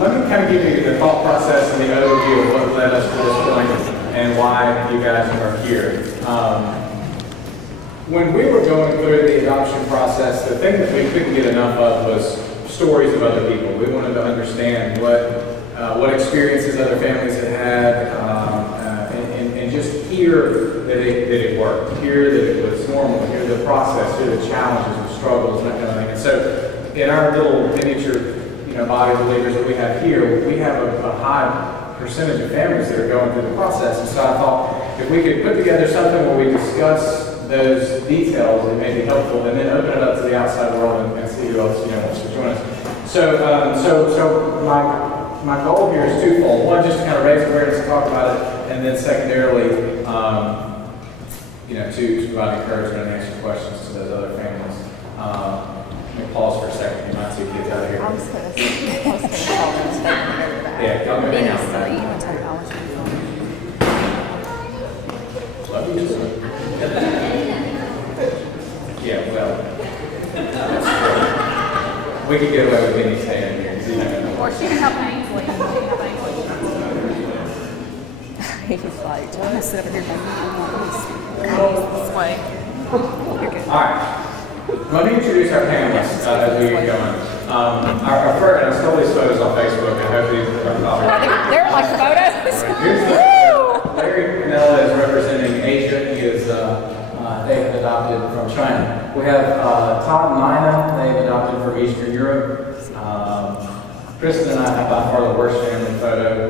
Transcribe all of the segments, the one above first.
let me kind of give you the thought process and the overview of what led us to this point and why you guys are here. When we were going through the adoption process, the thing that we couldn't get enough of was stories of other people. We wanted to understand what experiences other families had had, and just hear that it worked, hear that it was normal, hear the process, hear the challenges and struggles and that kind of thing. And so in our little miniature body of believers that we have here, we have a high percentage of families that are going through the process. And so I thought if we could put together something where we discuss those details, it may be helpful, and then open it up to the outside world and see who else wants to join us. So my goal here is twofold. One, just to kind of raise awareness and talk about it, and then secondarily, to provide encouragement and answer questions to those other families. Let me pause for a second. You might see kids out of here. I was going to call them statement over that. Yeah, come here. So you can take technology. Love you too. Yeah, well, we could get away with any staying here. Or she can help Ainsley. He's like, I'm going to sit over here this way. All right. Let me introduce our panelists as we get going. Our first, and I stole these photos on Facebook, and hope these are They're like photos. Larry Canella is representing Asia. He is they've adopted from China. We have Todd and Nina. They've adopted from Eastern Europe. Kristen and I have by far the worst family photo.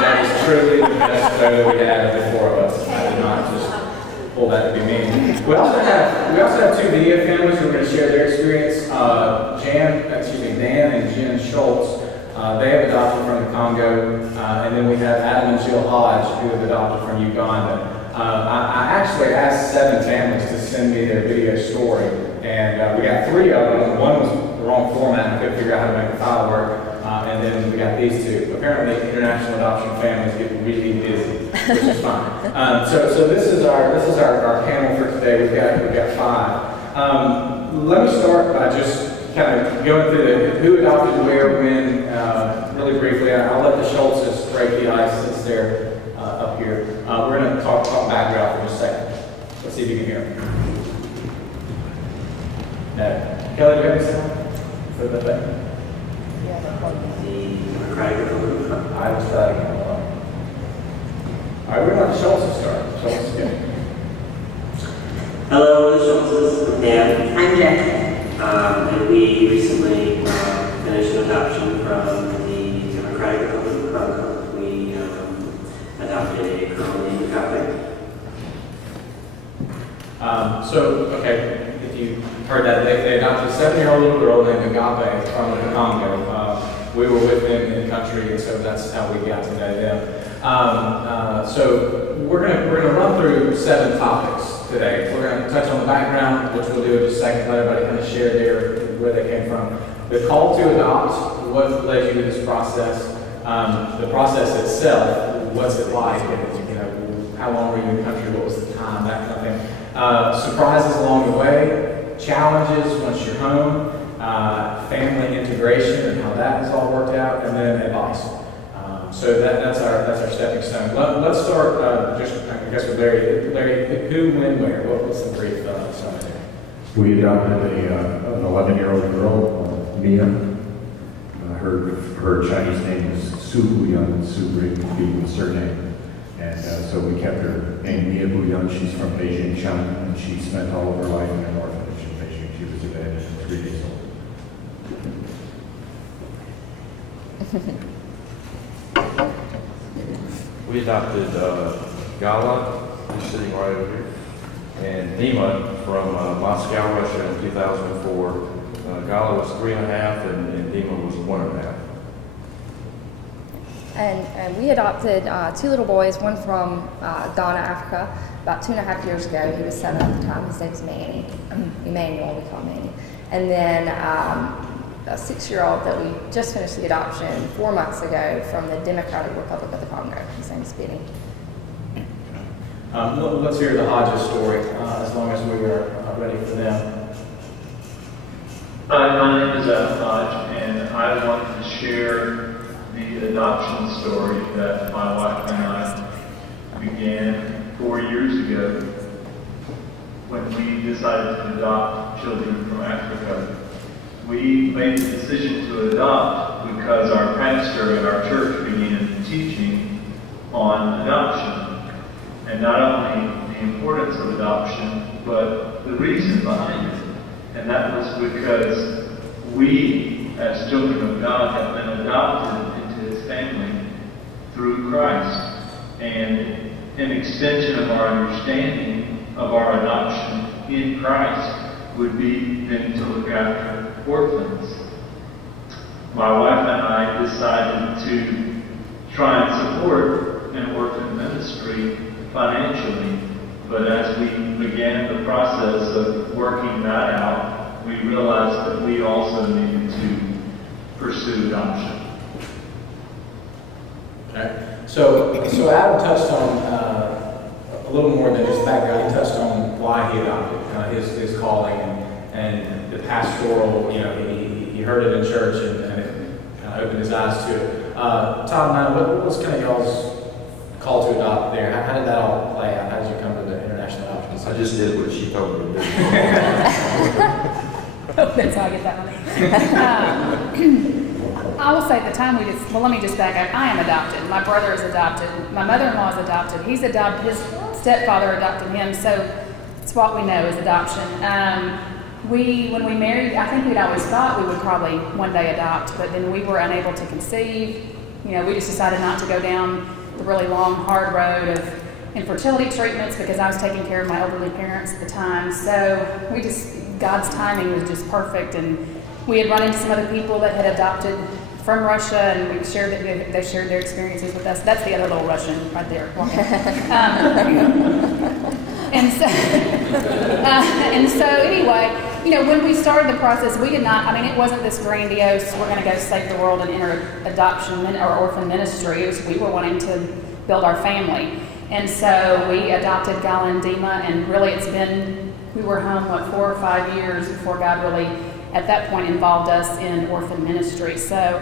That is truly the best photo we had of the four of us. I did not just pull that to be mean. We also have two video families who are going to share their experience. Dan and Jen Schultz. They have adopted from the Congo, and then we have Adam and Jill Hodge, who have adopted from Uganda. I actually asked 7 families to send me their video story, and we got 3 of them. One was the wrong format and couldn't figure out how to make the file work, and then we got these 2. Apparently, international adoption families get really busy, which is fine. So this is our panel for today. We've got 5. Let me start by just kind of going through who adopted where, when, really briefly. I'll let the Schultzes break the ice since they're up here. We're going to talk background for just a second. Let's see if you can hear me. No. Kelly, do you have any sound for the thing? I was trying to go on. All right, we're going to Schultzes start. Schultzes, again. Hello, the Schultzes. I'm Dan. I'm Jen. And we recently finished an adoption from the Democratic Republic of Congo. We adopted a girl named Agape. Okay, if you heard that, they adopted a 7-year-old little girl named Agape from the Congo. We were with them in the country, and so that's how we got to know them. So we're gonna run through 7 topics today. We're going to touch on the background, which we'll do in just a second, let everybody kind of share where they came from. The call to adopt, what led you to this process, the process itself, what's it like, and how long were you in the country, what was the time, that kind of thing. Surprises along the way, challenges once you're home, family integration and how that has all worked out, and then advice. So that's our stepping stone. Let's start just I guess with Larry. Larry, who, when, where? What's the brief summary there? We adopted an 11-year-old girl, Mia. Her Chinese name is Su Buyun, Su being the surname. And so we kept her name Mia Buyun. She's from Beijing, China, and she spent all of her life in an orphanage in Beijing. She was abandoned at 3 days old. We adopted Gala, who's sitting right over here, and Dima from Moscow, Russia in 2004. Gala was 3.5 and Dima was 1.5. And we adopted 2 little boys, one from Ghana, Africa, about 2.5 years ago. He was 7 at the time. His name was Manny. Emmanuel, we call him Manny. And then a 6-year-old that we just finished the adoption 4 months ago from the Democratic Republic of the Congo. His name is Benny. Let's hear the Hodges story, as long as we are ready for them. Hi, my name is Hodge, and I want to share the adoption story that my wife and I began 4 years ago when we decided to adopt children from Africa. We made the decision to adopt because our pastor at our church began teaching on adoption. And not only the importance of adoption, but the reason behind it. And that was because we, as children of God, have been adopted into His family through Christ. And an extension of our understanding of our adoption in Christ would be then to look after orphans. My wife and I decided to try and support an orphan ministry financially, but as we began the process of working that out, we realized that we also needed to pursue adoption. Okay. So Adam touched on a little more than just background. He touched on why he adopted, his calling and the pastoral. He heard it in church and it kind of opened his eyes to it. Tom, now, what was kind of y'all's call to adopt there? How did that all play out? How did you come to the international adoption decision? I just did what she told me to do. That's how I get that one. I will say at the time let me just back up. I am adopted. My brother is adopted. My mother-in-law is adopted. He's adopted. His stepfather adopted him. So it's what we know is adoption. When we married, I think we'd always thought we would probably one day adopt, but then we were unable to conceive. We just decided not to go down the really long, hard road of infertility treatments because I was taking care of my elderly parents at the time. So God's timing was just perfect, and we had run into some other people that had adopted from Russia, and they shared their experiences with us. That's the other little Russian right there. And so anyway, when we started the process, we did not, it wasn't this grandiose, we're going to go save the world and enter adoption or orphan ministry. We were wanting to build our family. And so we adopted Gala and Dima, and really we were home, 4 or 5 years before God really, at that point, involved us in orphan ministry. So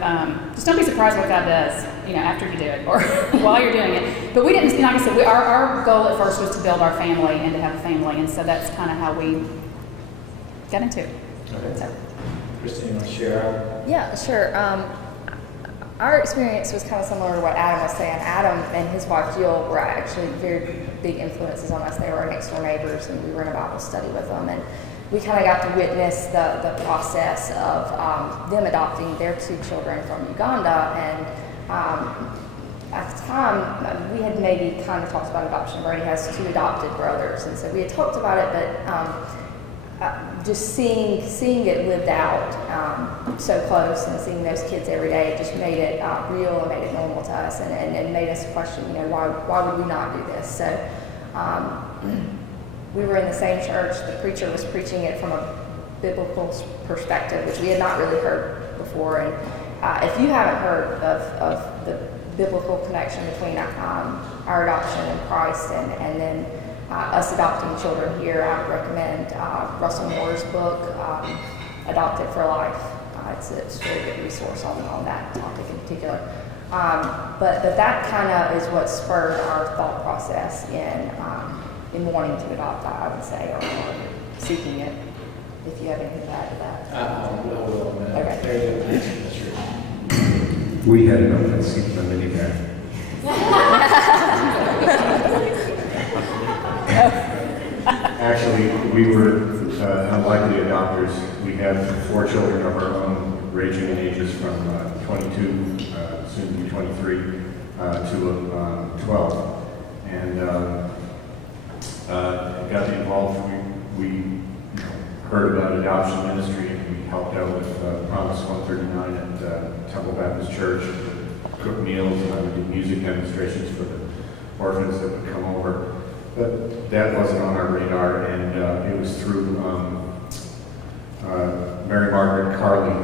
just don't be surprised what God does, after you do it or while you're doing it. But we didn't, like I said, our goal at first was to build our family and to have a family, and so that's kind of how we got into it. Okay. So. Christine, you want to share? Yeah, sure. Our experience was kind of similar to what Adam was saying. Adam and his wife Jill were actually very big influences on us. They were our next door neighbors, and we were in a Bible study with them. And we kind of got to witness the process of them adopting their 2 children from Uganda. And at the time, we had maybe kind of talked about adoption. Brady has 2 adopted brothers, and so we had talked about it, but just seeing it lived out so close and seeing those kids every day, it just made it real and made it normal to us, and made us question, why would we not do this? So we were in the same church. The preacher was preaching it from a biblical perspective, which we had not really heard before. And if you haven't heard of the biblical connection between our adoption in Christ and then us adopting children here, I would recommend Russell Moore's book, Adopted for Life. It's a very good resource on that topic in particular. But that kind of is what spurred our thought process in wanting to adopt, I would say, or seeking it. If you have anything to add to that. I will. Okay. Very good. That's true. We had an open seat in the minivan. Actually, we were unlikely adopters. We have 4 children of our own, ranging in ages from 22, soon to be 23, to 12. And got involved. We heard about adoption ministry, and we helped out with Promise 139 at Temple Baptist Church. Cook meals, and I would do music demonstrations for the orphans that would come over. But that wasn't on our radar, and it was through Mary Margaret Carley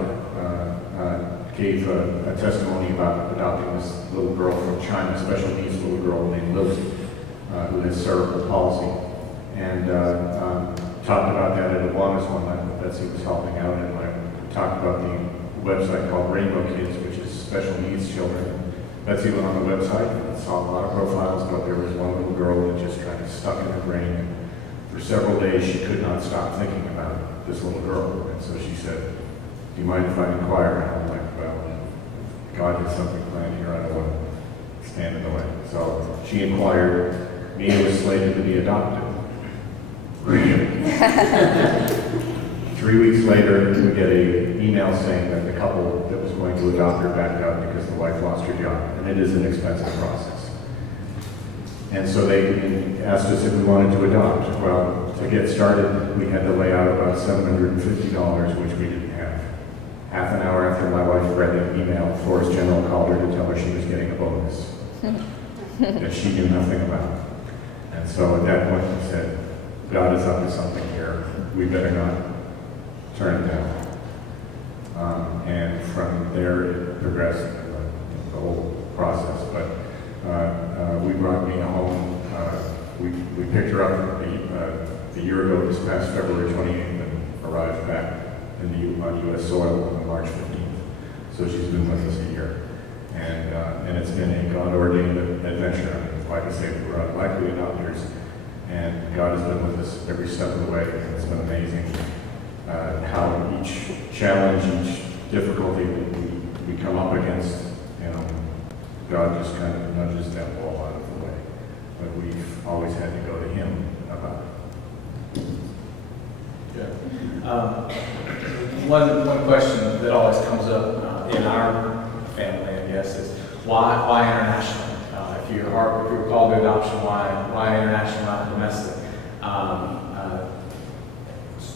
gave a testimony about adopting this little girl from China, special needs little girl named Lily, who has cerebral palsy, and talked about that at Awanas one night when Betsy was helping out, and I talked about website called Rainbow Kids, which is special needs children. Betsy went on the website and saw a lot of profiles, but there was one little girl that just kind of stuck in her brain. For several days, she could not stop thinking about this little girl. And so she said, "Do you mind if I inquire?" And I'm like, "Well, God has something planned here. I don't want to stand in the way." So she inquired. Mia was slated to be adopted. 3 weeks later, we get an email saying that the couple that was going to adopt her backed out because the wife lost her job. And it is an expensive process. And so they asked us if we wanted to adopt. Well, to get started, we had to lay out about $750, which we didn't have. Half an hour after my wife read the email, Forest General called her to tell her she was getting a bonus that she knew nothing about. And so at that point, we said, God is up to something here. We better not turn it down. And from there, it progressed the whole process. But we brought Mia home. We picked her up a year ago, this past February 28th, and arrived back on U.S. soil on March 15th. So she's been with us a year. And it's been a God-ordained adventure. Like I say, we're unlikely adopters, and God has been with us every step of the way, and it's been amazing how each challenge, each difficulty that we come up against, God just kind of nudges that ball out of the way. But we've always had to go to Him about it. Good. One question that always comes up in our family, I guess, is why international? If you were called to adoption, why international, not domestic?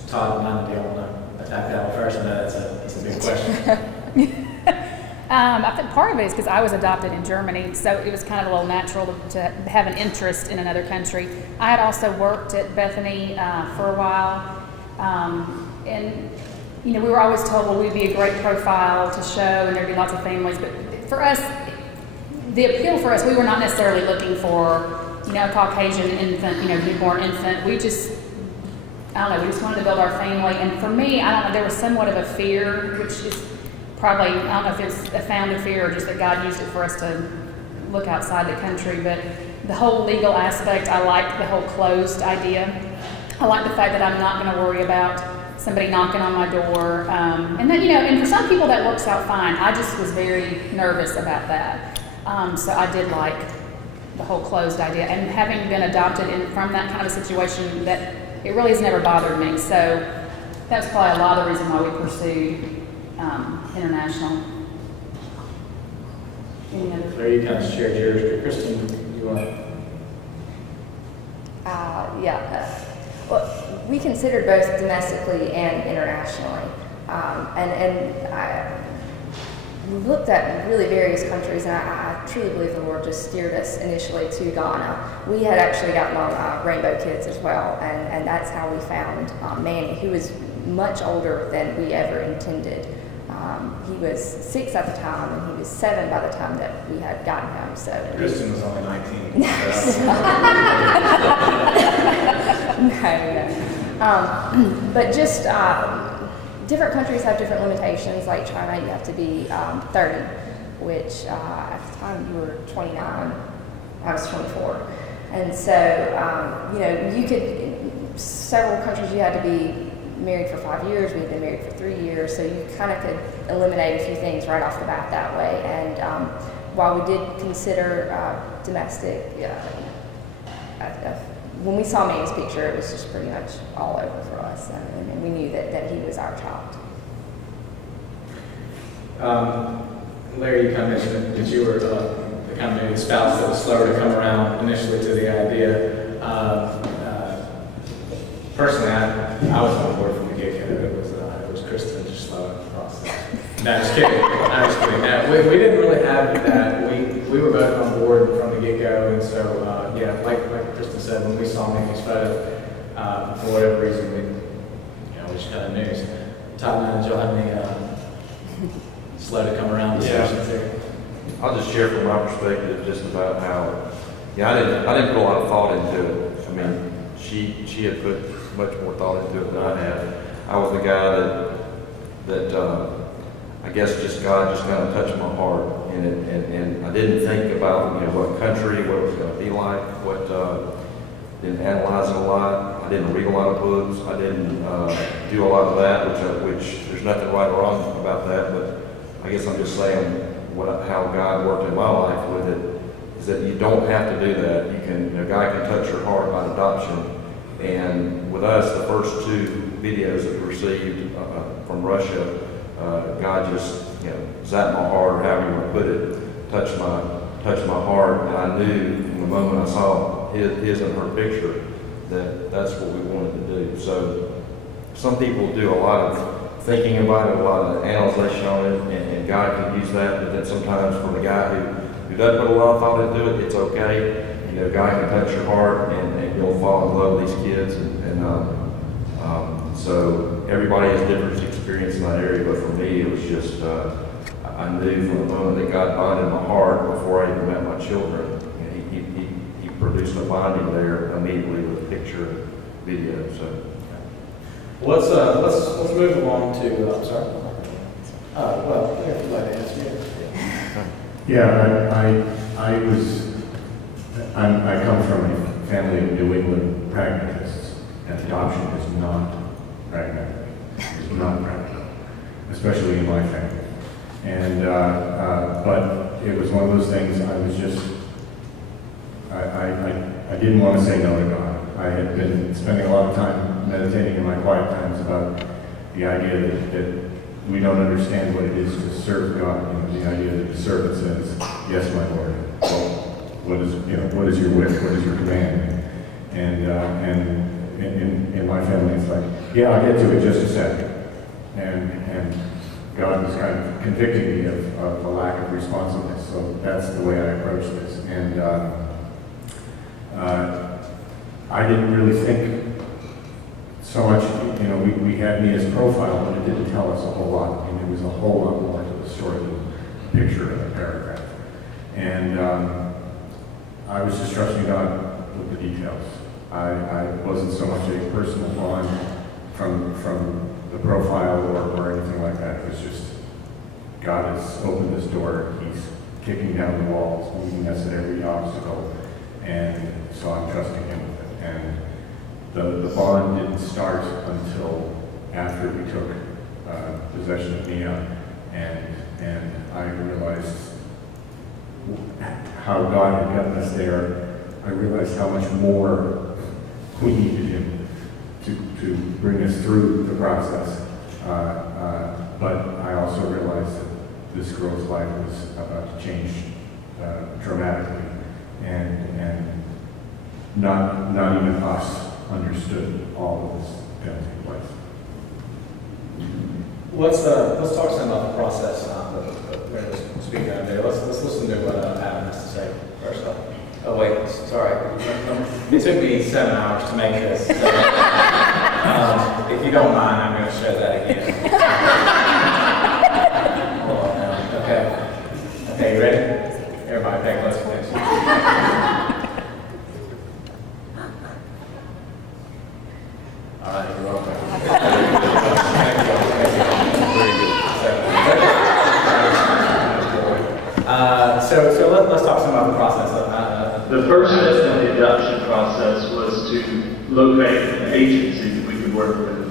Todd, do you want to attack that one first? I know that's a big question. I think part of it is because I was adopted in Germany, so it was kind of a little natural to have an interest in another country. I had also worked at Bethany for a while, and we were always told, well, we'd be a great profile to show, and there'd be lots of families. But for us, the appeal for us, we were not necessarily looking for, a Caucasian infant, newborn infant. We just, I don't know, we just wanted to build our family. And for me, I don't know, there was somewhat of a fear, which is probably, I don't know if it's a founded fear or just that God used it for us to look outside the country. But the whole legal aspect, I liked the whole closed idea. I like the fact that I'm not going to worry about somebody knocking on my door. And then, and for some people that works out fine. I just was very nervous about that. So I did like the whole closed idea. And having been adopted from that kind of a situation, that it really has never bothered me. So that was probably a lot of the reason why we pursued international. Any other? Larry, you kind of shared yours. Kristen, you want? Well, we considered both domestically and internationally, we looked at really various countries, and I truly believe the Lord just steered us initially to Ghana. We had actually gotten on Rainbow Kids as well, and that's how we found Manny, who was much older than we ever intended. He was 6 at the time, and he was 7 by the time that we had gotten him. So Kristen was only 19. No. But just different countries have different limitations. Like China, you have to be 30, which at the time you were 29. I was 24. And so, you could, several countries you had to be married for 5 years. We had been married for 3 years. So you kind of could eliminate a few things right off the bat that way. And while we did consider domestic, when we saw Manny's picture, it was just pretty much all over for us, and we knew that he was our child. Larry, you kind of mentioned that you were the kind of maybe spouse that was slower to come around initially to the idea. Personally, I was on board from the get-go. It was Kristen just slow in the process. No, just kidding. I was kidding. No, we didn't really have that. We were both on board from the get-go, and so like Kristen said, when we saw Manny's photo, for whatever reason, we just kind of knew. Todd, did y'all have any slow to come around discussions here? I'll just share from my perspective just about how, I didn't put a lot of thought into it. I mean, she had put much more thought into it than I had. I was the guy that I guess just God just kind of touched my heart, and I didn't think about, you know, what country, what it was going to be like, didn't analyze it a lot. I didn't read a lot of books. I didn't do a lot of that, which there's nothing right or wrong about that, but I guess I'm just saying how God worked in my life with it is that you don't have to do that. You can, you know, God can touch your heart by adoption. And with us, the first 2 videos that we received from Russia, God just, you know, zapped my heart, or however you want to put it, touched my heart, and I knew from the moment I saw his and her picture that that's what we wanted to do. So some people do a lot of thinking about it, a lot of analyzation on it, and God can use that. But then sometimes from a guy who doesn't put a lot of thought into it, it's okay. You know, God can touch your heart, and you'll fall in love with these kids. So everybody has different experience in that area, but for me, it was just I knew from the moment that God bonded my heart before I even met my children. He produced a bonding there immediately with picture and video. So let's move along to. I'm sorry. Well, if you'd like to answer. Yeah, I come from a family of New England pragmatists, and adoption is not pragmatic. It's not practical, especially in my family. And but it was one of those things. I was just I didn't want to say no to God. I had been spending a lot of time meditating in my quiet times about the idea that we don't understand what it is to serve God. You know, the idea that the servant says, "Yes, my Lord." Well, what is your wish? What is your command? And in my family, it's like, yeah, I'll get to it just a second. And God was kind of convicting me of a lack of responsiveness. So that's the way I approach this. And I didn't really think so much, you know, we had Mia's profile, but it didn't tell us a whole lot. I mean, there was a whole lot more to the story than a picture and a paragraph. And I was just trusting God with the details. I wasn't so much a personal bond from the profile or anything like that. It was just, God has opened this door, He's kicking down the walls, meeting us at every obstacle, and so I'm trusting Him with it. And the bond didn't start until after we took possession of Mia, and I realized how God had gotten us there. I realized how much more we needed Him to bring us through the process. But I also realized that this girl's life was about to change dramatically, and not even us understood all of this going to take place. Let's talk some about the process that we're going to speak on today. Let's listen to what Adam has to say first off. Oh wait, sorry. It took me 7 hours to make this. So, if you don't mind, I'm going to show that again. Hold on now. Okay, you ready? Everybody pay close attention. All right, you're welcome. Thank you. So let's talk some about the process. The first step in the adoption process was to locate an agency that we could work with.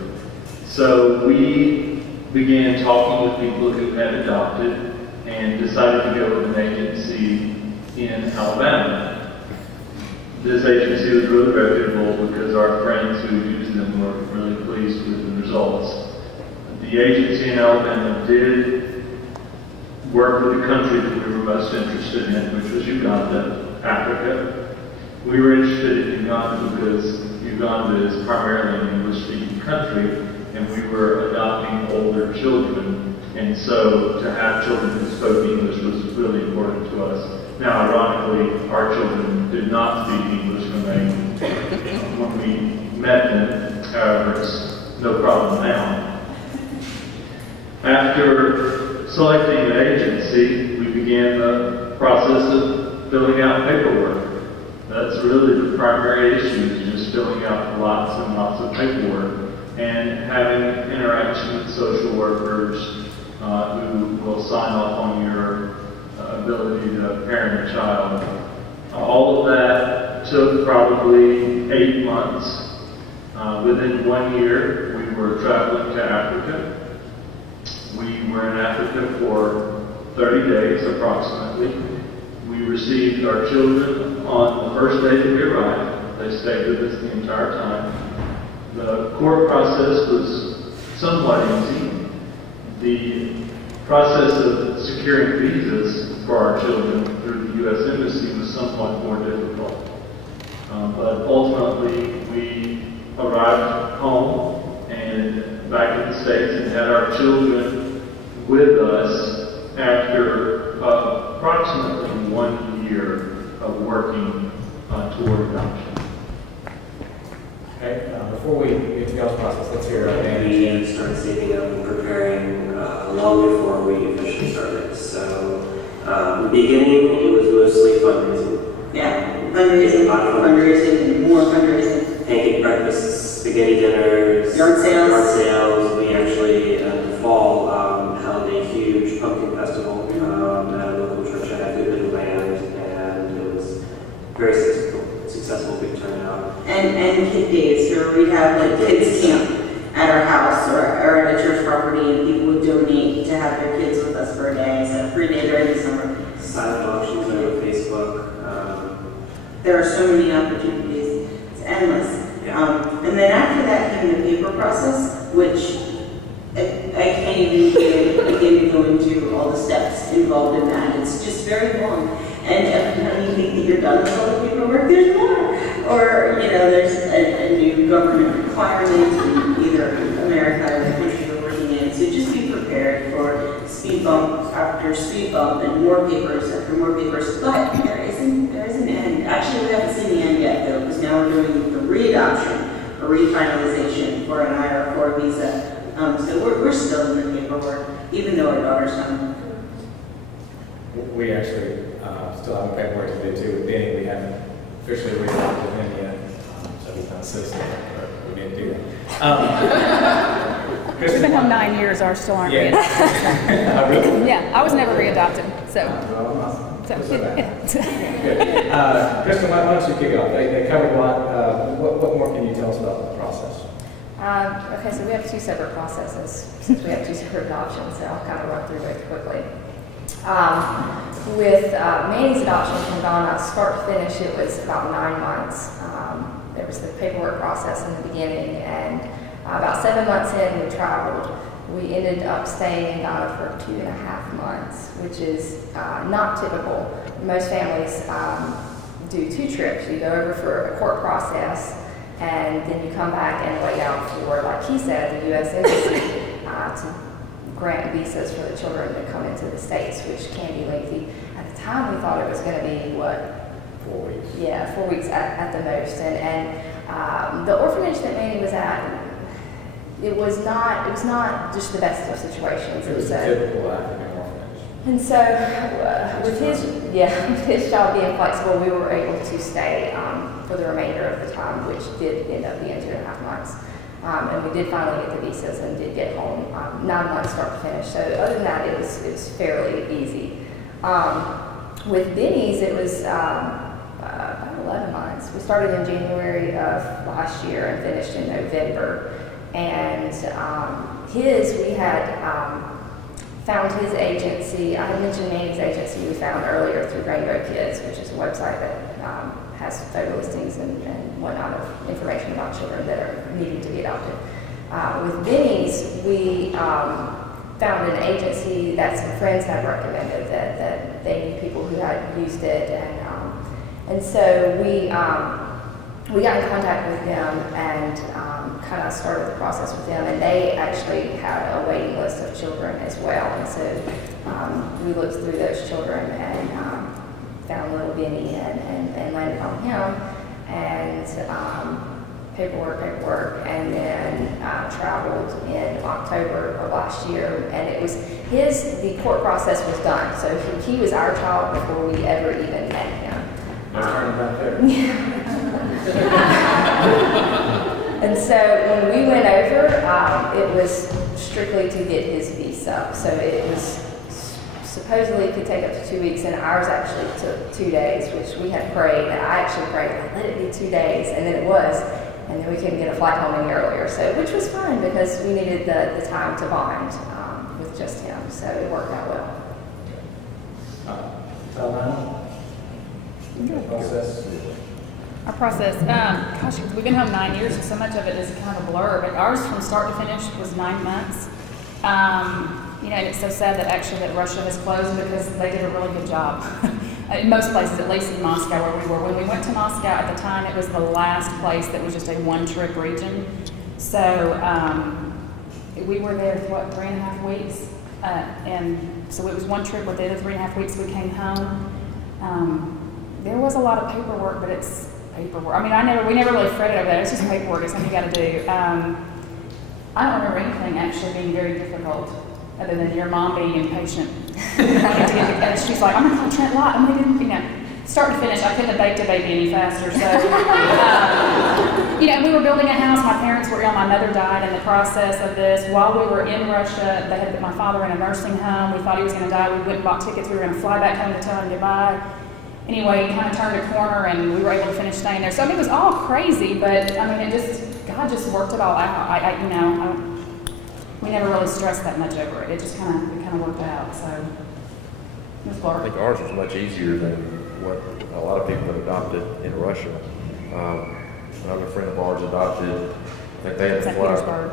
So we began talking with people who had adopted and decided to go with an agency in Alabama. This agency was really reputable because our friends who used them were really pleased with the results. The agency in Alabama did work with the country that we were most interested in, which was Uganda, Africa. We were interested in Uganda because Uganda is primarily an English-speaking country, and we were adopting older children, and so to have children who spoke English was really important to us. Now, ironically, our children did not speak English when we met them. However, it's no problem now. After selecting an agency, we began the process of filling out paperwork. That's really the primary issue, is just filling out lots and lots of paperwork and having interaction with social workers who will sign off on your ability to parent a child. All of that took probably 8 months. Within 1 year, we were traveling to Africa. We were in Africa for 30 days approximately. We received our children on the first day that we arrived. They stayed with us the entire time. The court process was somewhat easy. The process of securing visas for our children through the U.S. Embassy was somewhat more difficult. But ultimately, we arrived home and back in the States and had our children with us after approximately 1 year of working toward adoption. Okay, before we get to y'all's process, let's hear Danny. We started saving up and preparing long before we officially started. So, in the beginning, it was mostly fundraising. Yeah, fundraising, more fundraising. Pancake breakfasts, spaghetti dinners, Yard sales. We actually, in the fall, held a huge pumpkin festival at a local church at Goodman Land, and it was very successful, big turnout. And kid days, or we'd have like kids camp at our house or at a church property, and people would donate to have their kids with us for a day, so free day during the summer. Silent auctions over Facebook. There are so many opportunities, it's endless. Yeah. And then after that came the paper process, which I can't even begin to go into all the steps involved in that. It's just very long. And every time you think that you're done with all the paperwork, there's more. Or, there's a new government requirement in either America or the country you're working in. So just be prepared for speed bump after speed bump and more papers after more papers. But there is an end. Actually, we haven't seen the end yet, though, because now we're doing the readoption or refinalization for an IR4 visa. So we're still in the paperwork, even though our daughter's home. We actually still have a paperwork to do too with Benny. We haven't officially readopted him yet, so he's not a citizen, but we didn't do that. We've been home 9 years, ours still aren't Yeah. readopted. Yeah, I was never readopted, so. Good. Kristen, why don't you kick it off? They covered a lot. What more can you tell us about the process? Okay, so we have two separate processes since we have two separate adoptions, so I'll kind of run through both quickly. With Manny's adoption from Donna, start to finish, it was about 9 months. There was the paperwork process in the beginning, and about 7 months in, we traveled. We ended up staying in Ghana for 2.5 months, which is not typical. Most families do 2 trips. You go over for a court process, and then you come back and wait out for, like he said, the U.S. Embassy to grant visas for the children to come into the States, which can be lengthy. At the time, we thought it was going to be, 4 weeks. Yeah, 4 weeks at the most. And the orphanage that Manny was at, it was not just the best of situations. It was a typical African orphanage. And so, with his job being flexible, we were able to stay for the remainder of the time, which did end up being 2.5 months. And we did finally get the visas and did get home 9 months start to finish. So other than that, it was fairly easy. With Benny's, it was about 11 months. We started in January of last year and finished in November. And we had found his agency. I had mentioned Manny's agency we found earlier through Rainbow Kids, which is a website that has photo listings and whatnot of information about children that are needing to be adopted. With Benny's, we found an agency that some friends had recommended that they knew people who had used it, and so we got in contact with them and kind of started the process with them, and they actually had a waiting list of children as well, and so we looked through those children and found little Benny and landed on him, and paperwork, and then traveled in October of last year, and it was the court process was done, so he was our child before we ever even met him. Let's turn it back there. And so when we went over, it was strictly to get his visa. up. So it was supposedly it could take up to 2 weeks, and ours actually took 2 days, which we had prayed. And I actually prayed, let it be 2 days, and then it was. And then we couldn't get a flight home any earlier, so which was fine because we needed the time to bond with just him. So it worked out well. Process. Our process, gosh, we've been home 9 years, so much of it is kind of a blur, but ours from start to finish was 9 months. You know, and it's so sad that actually that Russia has closed because they did a really good job. In most places, at least in Moscow where we were. When we went to Moscow at the time, it was the last place that was just a one-trip region. So we were there for, what, 3.5 weeks? And so it was one trip. Within the 3.5 weeks we came home. There was a lot of paperwork, but it's paperwork. I mean, we never really fretted over that. It's just paperwork. It's something you got to do. I don't remember anything actually being very difficult, other than your mom being impatient. And she's like, I'm going to call Trent Lott. I'm going to, you know, start to finish. I couldn't have baked a baby any faster. So, you know, we were building a house. My parents were ill. My mother died in the process of this. While we were in Russia, they had put my father in a nursing home. We thought he was going to die. We went and bought tickets. We were going to fly back home to tell him goodbye. Anyway, he kind of turned a corner, and we were able to finish staying there. So I mean, it was all crazy, but I mean, God just worked it all out. We never really stressed that much over it. It just kind of worked out. So it was I hard. think ours was much easier than what a lot of people have adopted in Russia. Another friend of ours adopted. I think they had to St. fly. Petersburg.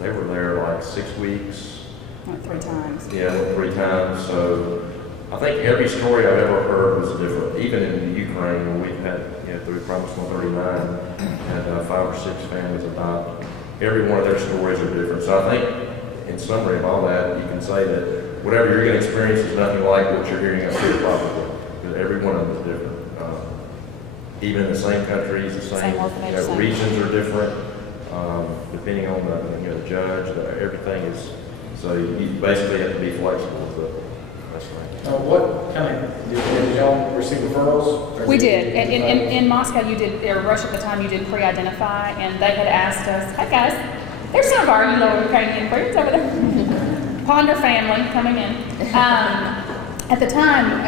They were there like 6 weeks. Went 3 times. Yeah, 3 times. So I think every story I've ever heard was different. Even in the Ukraine, when we had, through Promise 139, and 5 or 6 families adopt. Every one of their stories are different. So I think, in summary of all that, you can say that whatever you're going to experience is nothing like what you're hearing up here, probably. Because every one of them is different. Even in the same countries, the same regions are different. Depending on the judge, everything is. So you basically have to be flexible. That's right. What kind of did y'all receive referrals? We did. In Moscow, or Russia at the time, you did pre-identify, and they had asked us, hey guys, there's some of our Ukrainian friends over there. Ponder family coming in. At the time,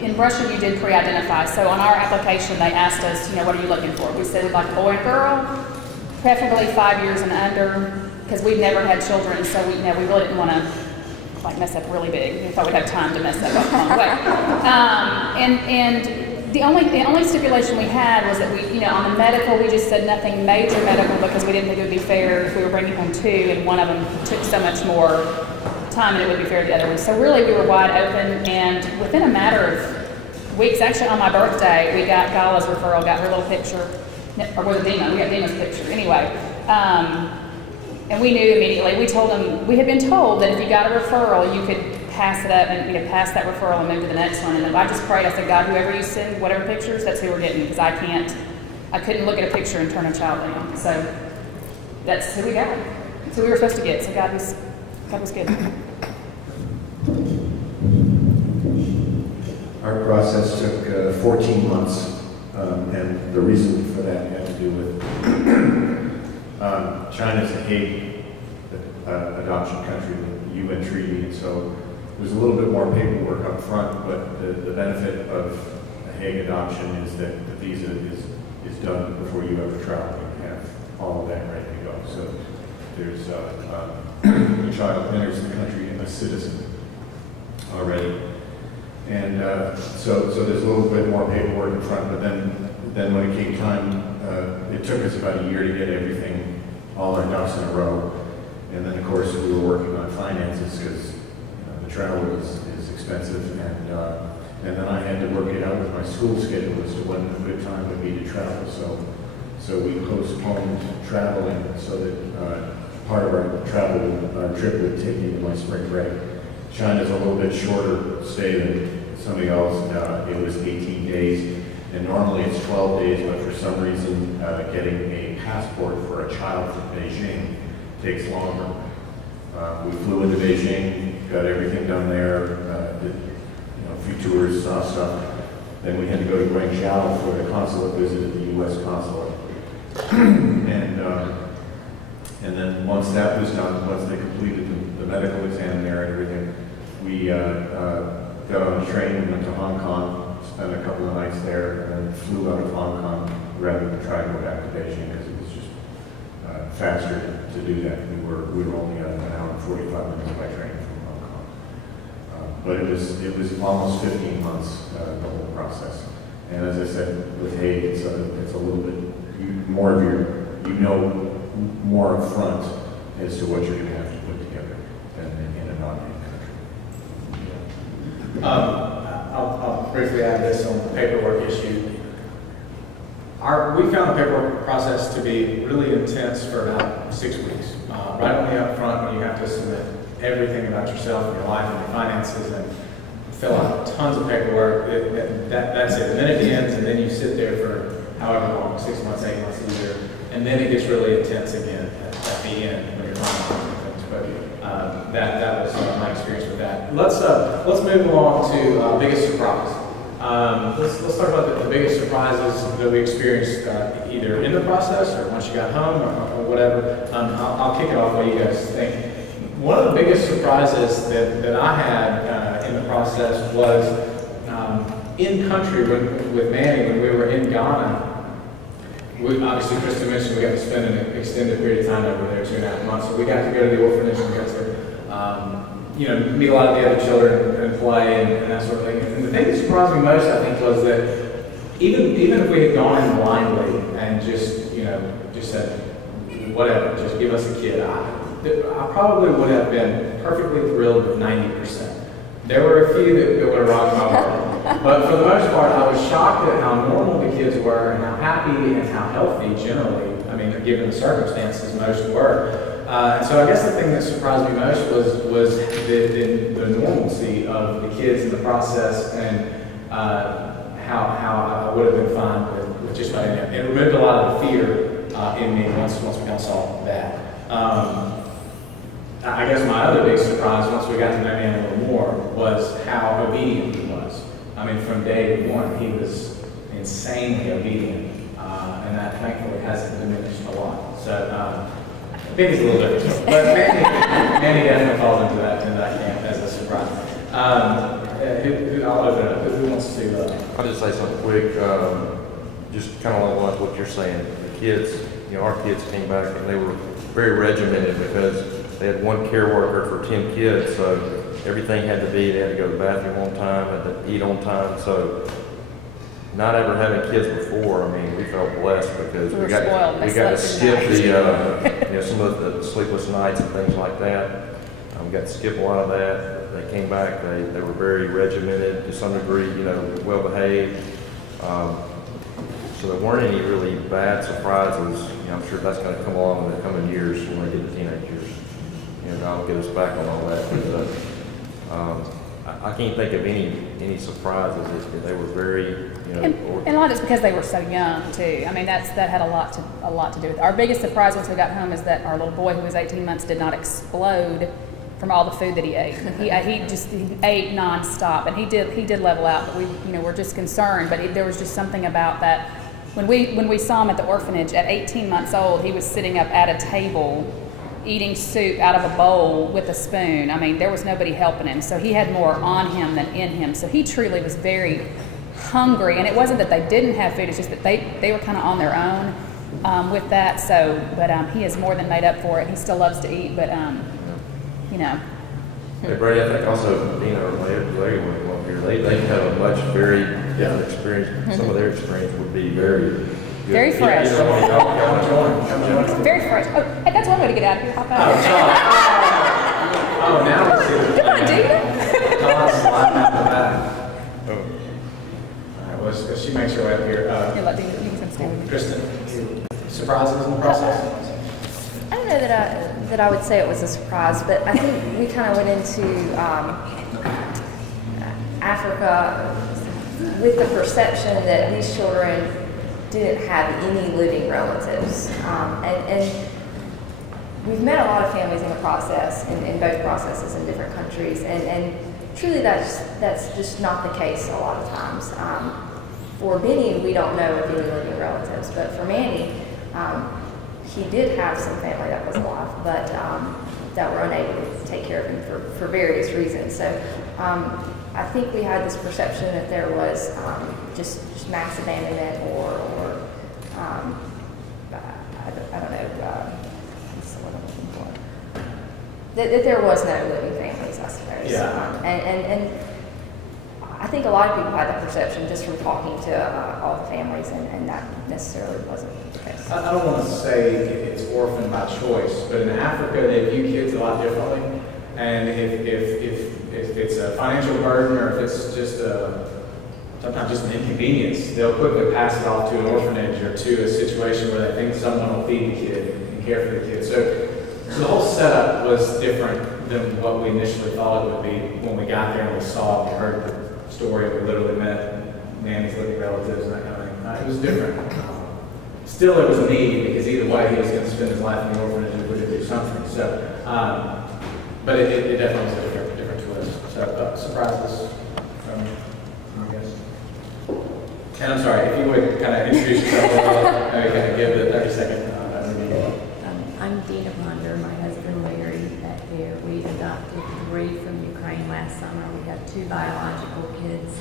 in Russia, you did pre-identify. So on our application, they asked us, what are you looking for? We said we'd like a boy and girl, preferably 5 years and under, because we've never had children, so we really didn't want to mess up really big. We thought we'd have time to mess up a long way. And the only stipulation we had was that we, on the medical, we just said nothing major medical because we didn't think it would be fair if we were bringing home 2 and one of them took so much more time and it would be fair to the other one. So really we were wide open, and within a matter of weeks, actually on my birthday, we got Gala's referral, got her little picture, or was it Dima? We got Dima's picture. Anyway. And we knew immediately. We told them, we had been told that if you got a referral, you could pass it up and pass that referral and move to the next one. And I just prayed. I said, God, whoever you send, whatever pictures, that's who we're getting, because I couldn't look at a picture and turn a child down. So that's who we got. That's who we were supposed to get. So God was good. Our process took 14 months, and the reason for that had to do with China's a Hague adoption country, the UN treaty, and so there's a little bit more paperwork up front, but the benefit of a Hague adoption is that the visa is done before you ever travel. You have all of that ready to go. So there's the child enters the country a citizen already. And so there's a little bit more paperwork in front, but then when it came time, it took us about a year to get everything, all our ducks in a row. And then, of course, we were working on finances because the travel is expensive. And then I had to work it out with my school schedule as to when a good time would be to travel. So we postponed traveling so that part of our trip would take into my spring break. China's a little bit shorter stay than somebody else. It was 18 days. And normally it's 12 days, but for some reason, getting a passport for a child from Beijing takes longer. We flew into Beijing, got everything done there, did a few tours, saw stuff. Then we had to go to Guangzhou for the consulate visit at the U.S. consulate. And And then once that was done, once they completed the medical exam there and everything, we got on a train and went to Hong Kong, spent a couple of nights there, and then flew out of Hong Kong rather than try to go back to Beijing because it was just faster to do that. We were only an hour and 45 minutes by train from Hong Kong. But it was almost 15 months, the whole process. And as I said, with Hague, it's a little bit more of more up front as to what you're going to have to put together than in a non-Hague country. I'll briefly add this on the paperwork issue. We found the paperwork process to be really intense for about 6 weeks. Right on the up front, when you have to submit everything about yourself and your life and your finances and fill out tons of paperwork, that's it. And then it ends, and then you sit there for however long, 6 months, 8 months, a year, and then it gets really intense again at the end when you're trying things. But that was my experience with that. Let's move along to biggest surprise. Let's talk about the biggest surprises that we experienced either in the process or once you got home or whatever. I'll kick it off. What do you guys think? One of the biggest surprises that I had in the process was in country with Manny when we were in Ghana. Obviously, Kristen mentioned we got to spend an extended period of time over there, 2.5 months. So we got to go to the orphanage and got to meet a lot of the other children and play and that sort of thing. And the thing that surprised me most, I think, was that even if we had gone in blindly and just said, whatever, just give us a kid, I probably would have been perfectly thrilled with 90%. There were a few that would have rocked my world. But for the most part, I was shocked at how normal the kids were and how happy and how healthy generally, given the circumstances, most were. And so I guess the thing that surprised me most was the normalcy of the kids in the process and how I would have been fine with just letting them. It removed a lot of the fear in me once we kind of saw that. I guess my other big surprise once we got to know Manny a little more was how obedient he was. From day one, he was insanely obedient, and that thankfully hasn't diminished a lot. So I think it's a little different. But Manny definitely falls into that camp as a surprise. I'll open it up. Who wants to? I'll just say something quick. Just kind of like what you're saying. The kids, our kids came back and they were very regimented because they had one care worker for 10 kids, so everything had to be, they had to go to the bathroom on time, had to eat on time, so not ever having kids before, we felt blessed because we got to skip the, some of the sleepless nights and things like that. We got to skip a lot of that. They came back, they were very regimented to some degree, well behaved. So there weren't any really bad surprises. I'm sure that's going to come along in the coming years when we get to teenage years. God will get us back on all that. But, I can't think of any surprises. They were very, and a lot is because they were so young too. That had a lot to do with it. Our biggest surprise once we got home is that our little boy, who was 18 months, did not explode from all the food that he ate. He ate nonstop, and he did level out. But we were just concerned. But there was just something about that. When we saw him at the orphanage at 18 months old, he was sitting up at a table eating soup out of a bowl with a spoon. There was nobody helping him, so he had more on him than in him. So he truly was very hungry, and it wasn't that they didn't have food, it's just that they were kind of on their own with that. So, but he has more than made up for it. He still loves to eat, but Hey Brady, I think also Dina or Larry went up here. They have a much very different experience. Some of their experience would be very good. Very fresh. Come join. Very fresh. Oh, hey, that's one way to get out of here. Hop out. Oh, now we see it. Come on, Dina. All right, well, she makes her way up here. Here, let Dina, you can stay with me. Kristen, surprises in the process? I don't know that I would say it was a surprise, but I think we kind of went into Africa with the perception that these children didn't have any living relatives. And we've met a lot of families in the process, in both processes in different countries, and truly that's just not the case a lot of times. For Benny, we don't know of any living relatives, but for Manny, he did have some family that was alive, but that were unable to take care of him for various reasons. So I think we had this perception that there was just mass abandonment or I don't know, what's the word I'm looking for? That there was no living families, I suppose. Yeah. And I think a lot of people had that perception just from talking to all the families, and that necessarily wasn't the case. I don't want to say it's orphan by choice, but in Africa they view kids a lot differently. And if it's a financial burden or if it's just sometimes just an inconvenience, they'll quickly pass it off to an orphanage or to a situation where they think someone will feed the kid and care for the kid. So the whole setup was different than what we initially thought it would be when we got there and we saw it and heard the story. We literally met Manny's living relatives and that kind of thing. It was different. Still, it was a need because either way he was going to spend his life in the orphanage and would do something. So, but it definitely was a different twist. So surprises from I guess. And I'm sorry, if you would kind of introduce yourself, maybe kind of give the 30-second overview. I'm Dina Ponder. My husband Larry back there. We adopted 3 from Ukraine last summer. We have 2 biological kids.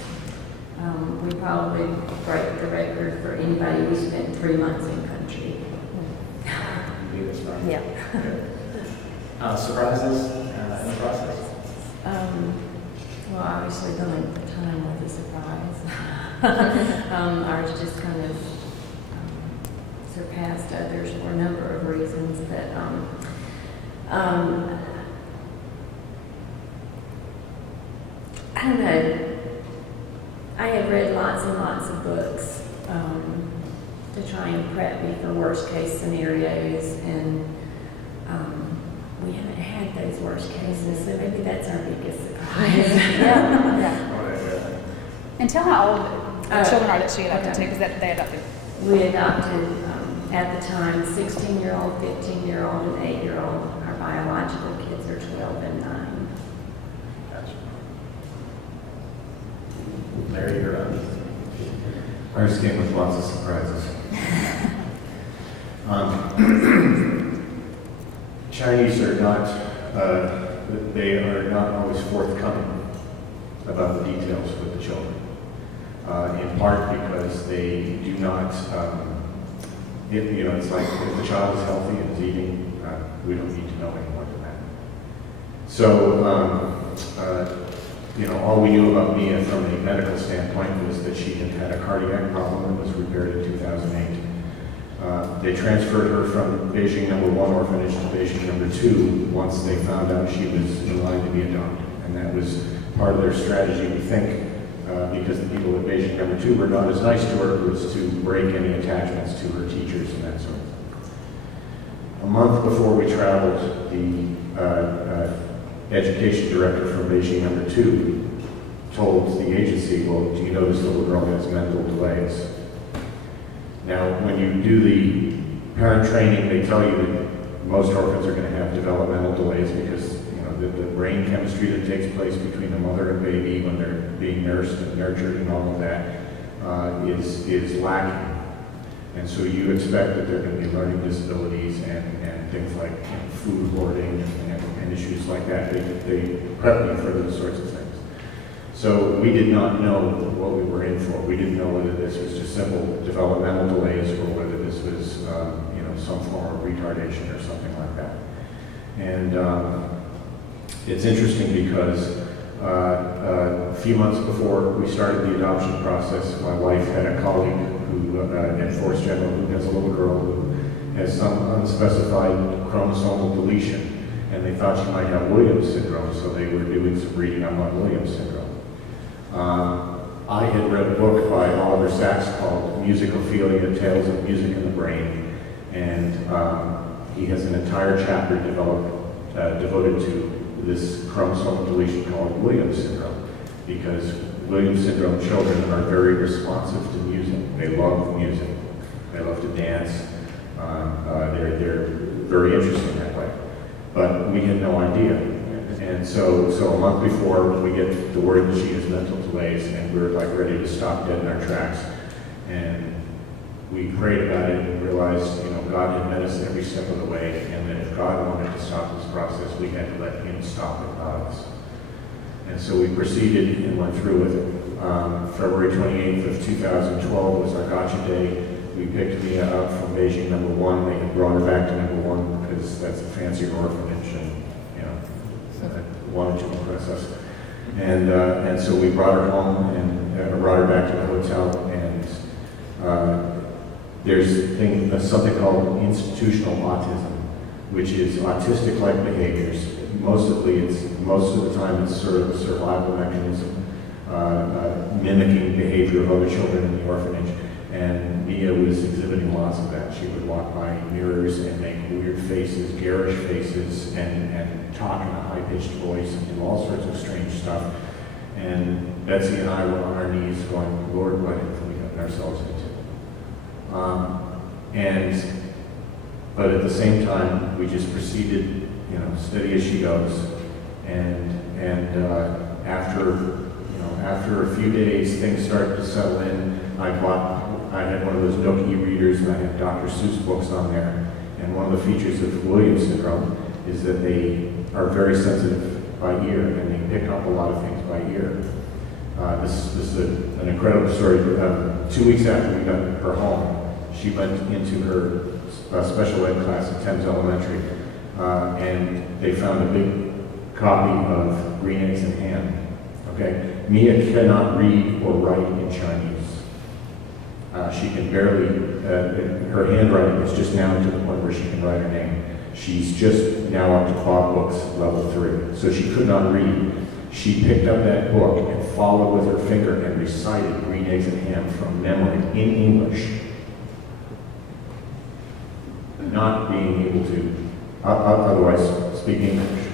We probably break the record for anybody who spent 3 months in country. Yeah. Surprises in the process? Well, obviously the length of time was a surprise. Ours just kind of surpassed others for a number of reasons. But I don't know. I have read lots and lots of books to try and prep me for worst case scenarios, and we haven't had those worst cases, so maybe that's our biggest surprise. Yeah. And tell how old the children are that she adopted too, because they adopted. We adopted, at the time, 16-year-old, 15-year-old, and 8-year-old. Our biological kids are 12 and 9. Gotcha. Larry, you're up. Ours came with lots of surprises. Chinese are not, they are not always forthcoming about the details with the children. In part because they do not, it's like if the child is healthy and is eating, we don't need to know any more than that. So, all we knew about Mia from a medical standpoint was that she had had a cardiac problem and was repaired in 2008. They transferred her from Beijing No. 1 orphanage to Beijing No. 2 once they found out she was in line to be adopted. And that was part of their strategy, we think, because the people at Beijing No. 2 were not as nice to her, was to break any attachments to her teachers and that sort of thing. A month before we traveled, the education director from Beijing No. 2 told the agency, well, do you know this little girl has mental delays? Now, when you do the parent training, they tell you that most orphans are going to have developmental delays because the brain chemistry that takes place between the mother and baby when they're being nursed and nurtured and all of that is lacking. And so you expect that there are going to be learning disabilities and things like food hoarding and issues like that. They prep you for those sorts of things. So we did not know what we were in for. We didn't know whether this was just simple developmental delays or whether this was, some form of retardation or something like that. And it's interesting because a few months before we started the adoption process, my wife had a colleague who, at Force General, who has a little girl who has some unspecified chromosomal deletion, and they thought she might have Williams syndrome, so they were doing some reading on Williams syndrome. I had read a book by Oliver Sacks called Musicophilia, Tales of Music in the Brain, and he has an entire chapter devoted to this chromosomal deletion called Williams syndrome, because Williams syndrome children are very responsive to music. They love music. They love to dance. They're very interesting that way. But we had no idea. And so a month before, we get the word that she has mental delays, and we're like ready to stop dead in our tracks. And we prayed about it and realized, God had met us every step of the way, and that if God wanted to stop this process, we had to let him stop it, not us. And so we proceeded and went through with it. February 28th of 2012 was our gotcha day. We picked Mia up from Beijing number 1. They had brought her back to number 1 because that's a fancier orphanage, and wanted to impress us. And so we brought her home and brought her back to the hotel. And there's something called institutional autism, which is autistic-like behaviors. Most of the time it's sort of a survival mechanism, mimicking behavior of other children in the orphanage. And Mia was exhibiting lots of that. She would walk by mirrors and make weird faces, garish faces, and talk in a high-pitched voice and do all sorts of strange stuff. And Betsy and I were on our knees going, Lord, what have we gotten ourselves into? But at the same time, we just proceeded, steady as she goes. And after a few days, things started to settle in. I had one of those Nokia readers, and I had Dr. Seuss books on there. And one of the features of Williams syndrome is that they are very sensitive by ear, and they pick up a lot of things by ear. This is an incredible story. 2 weeks after we got her home, she went into her special ed class at Thames Elementary, and they found a big copy of Green Eggs and Ham. Okay, Mia cannot read or write in Chinese. She can barely, her handwriting is just now to the point where she can write her name. She's just now up to Claude Books level 3, so she could not read. She picked up that book and followed with her finger and recited Green Eggs and Ham from memory in English, not being able to otherwise speak English,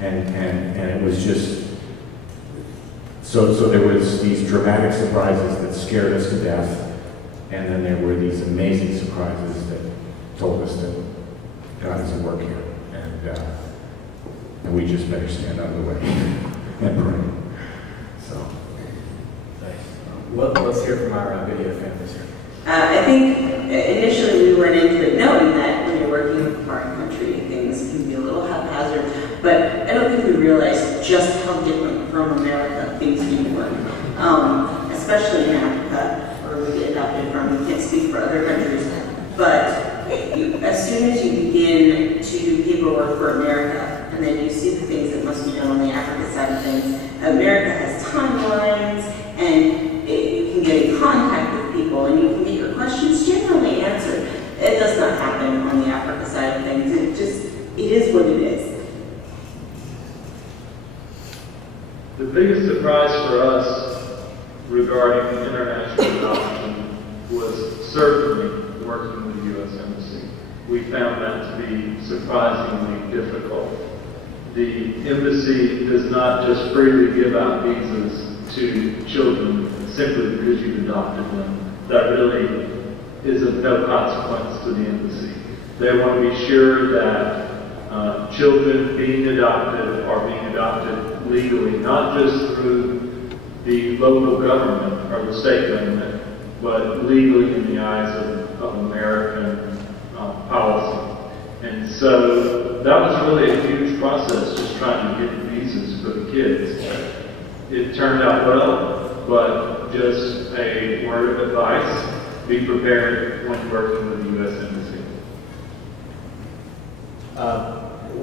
and it was just, so there was these dramatic surprises that scared us to death, and then there were these amazing surprises that told us that God is at work here, and we just better stand out of the way and pray. So, thanks. Let's hear from our video families here. I think initially we went into it knowing that when you're working in a foreign country, things can be a little haphazard, but I don't think we realized just how different from America things can work, especially in Africa, where we get adopted from. We can't speak for other countries, but as soon as you begin to do paperwork for America, and then you see the things that must be done on the Africa side of things, America has timelines, and you can get in contact with people, and you can get your questions generally answered. It does not happen on the Africa side of things. It is what it is. The biggest surprise for us regarding international adoption was certainly working with the U.S. Embassy. We found that to be surprisingly difficult. The embassy does not just freely give out visas to children simply because you've adopted them. That really is of no consequence to the embassy. They want to be sure that children being adopted are being adopted legally, not just through the local government or the state government, but legally in the eyes of American policy. And so that was really a huge process, just trying to get visas for the kids. It turned out well, but just a word of advice, be prepared when working with the U.S. Embassy.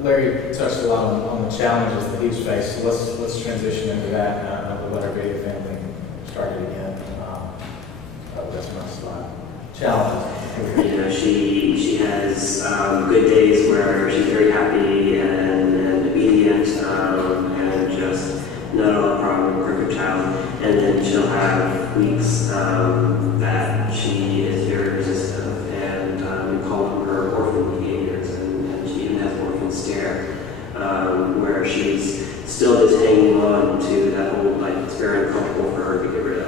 Larry touched a lot on the challenges that he's faced, so let's transition into that. We'll let our video family start it again. That's my slide. Challenges. She has good days where she's very happy and obedient and just not at all a problem, perfect child. And then she'll have weeks that she is very resistant, and we call them her orphan behaviors, and she even has orphan stare, where she's still just hanging on to that whole, like, it's very uncomfortable for her to get rid of.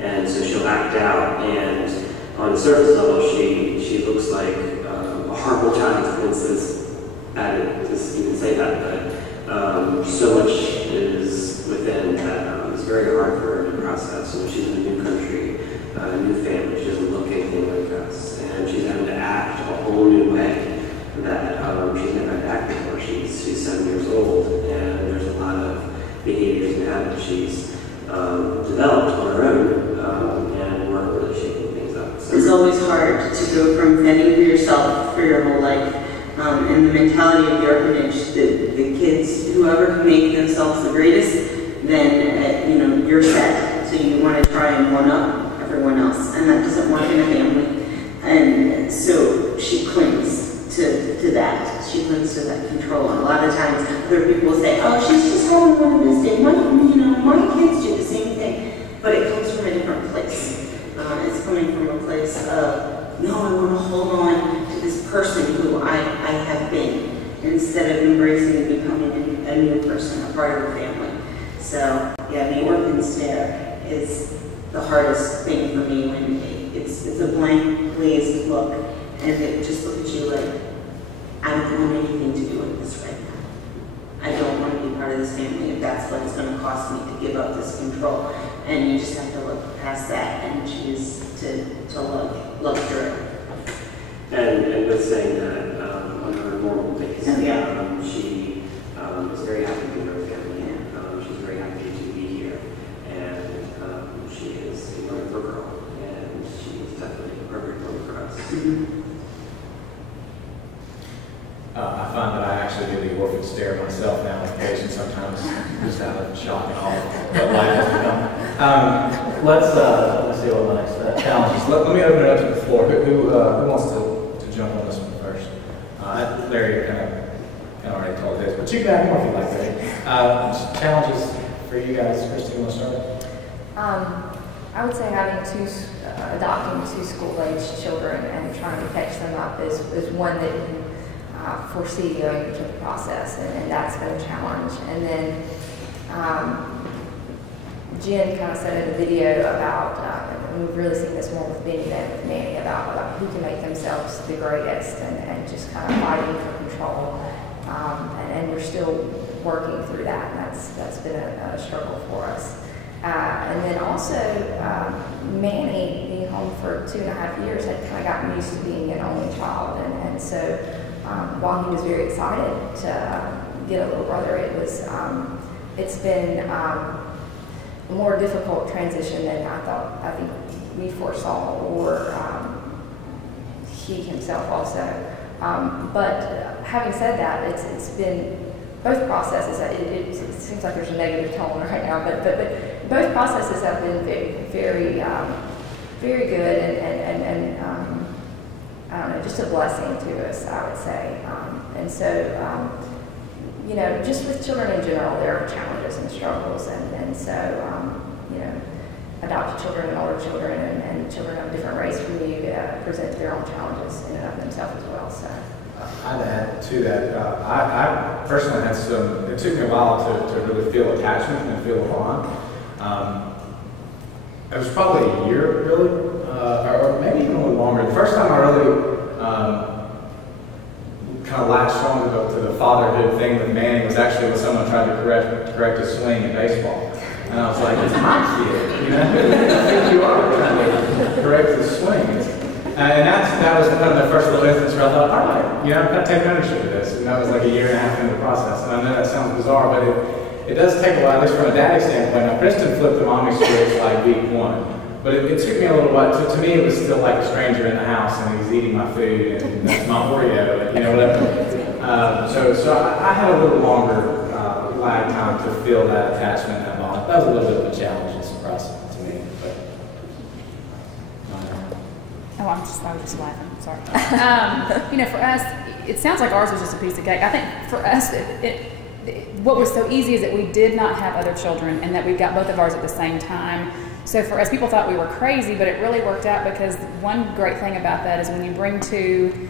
And so she'll act out, and on the surface level, she looks like a horrible child, for instance. Just even say that, but so much is within that it's very hard for her to process. So she's in a new country, a new family. she's 7 years old, and there's a lot of behaviors and habits she's developed on her own, and we're really shaking things up. So It's always hard to go from fending for yourself for your whole life, and the mentality of the orphanage, the kids, whoever can make themselves the greatest, then you're set. So you want to try and one up everyone else, and that doesn't work in a family. And so she clings to that. She clings to that control. And a lot of times, other people will say, "Oh, she's just having one of those days. My kids do the same thing," but it comes from a different place. It's coming from a place of, no, I want to hold on to this person who I have been, instead of embracing and becoming a new person, a part of the family. So, yeah, the orphan stare is the hardest thing for me when it's a blank, glazed look, and it just looks at you like, I don't want anything to do with this right now. I don't want to be part of this family if that's what it's going to cost me to give up this control. And you just have to look past that and choose to love through it. And with saying that, on her normal days, Yeah. she is very happy to be with her family. She's very happy to be here, and she is a wonderful girl, and she's definitely a perfect one for us. I find that I actually do the orphan stare myself now with patients sometimes, just out of shock and awe. But life has become. Let's see what the next challenges. Let me open it up to the floor. Who wants to jump on this one first? Larry kind of already told his, but you can add more if you'd like, Larry. Challenges for you guys. Christy, you want to start? I would say adopting two school-age children and trying to catch them up is one that you can foresee going into the process, and that's been a challenge. And then Jen kind of said in the video about, and we've really seen this more with Benny than with Manny, about who can make themselves the greatest, and just kind of fighting for control. And we're still working through that, and that's been a struggle for us. And then also, Manny, being home for 2.5 years, had kind of gotten used to being an only child, and so while he was very excited to get a little brother, it's been a more difficult transition than I think we foresaw, or he himself also. But having said that, it's been both processes. It seems like there's a negative tone right now, but both processes have been very good, and I don't know, just a blessing to us, I would say. And so, just with children in general, there are challenges and struggles, and so, adopted children and older children and children of different race from you present their own challenges in and of themselves as well. So. I'd add to that, I personally had it took me a while to really feel attachment and feel a bond. It was probably a year, really, or maybe even a little longer. The first time I really kind of latched on to the fatherhood thing with Manny was actually when someone tried to correct his swing in baseball. And I was like, it's my kid, I think you are trying to correct his swing. And that was kind of the first little instance where I thought, all right, I'm going to take ownership of this. And that was like a year and a half into the process. And I know that sounds bizarre, but it does take a while, at least from a daddy standpoint. Now, Kristen flipped the mommy switch like week 1. But it took me a little while. To me, it was still like a stranger in the house, and he's eating my food, and that's my Oreo, and whatever. So I had a little longer lag time to feel that attachment and that bond. That was a little bit of a challenge and surprise to me. But, I was just laughing. Sorry. For us, it sounds like ours was just a piece of cake. I think for us, what was so easy is that we did not have other children, and that we got both of ours at the same time. So for us, people thought we were crazy, but it really worked out, because one great thing about that is when you bring two,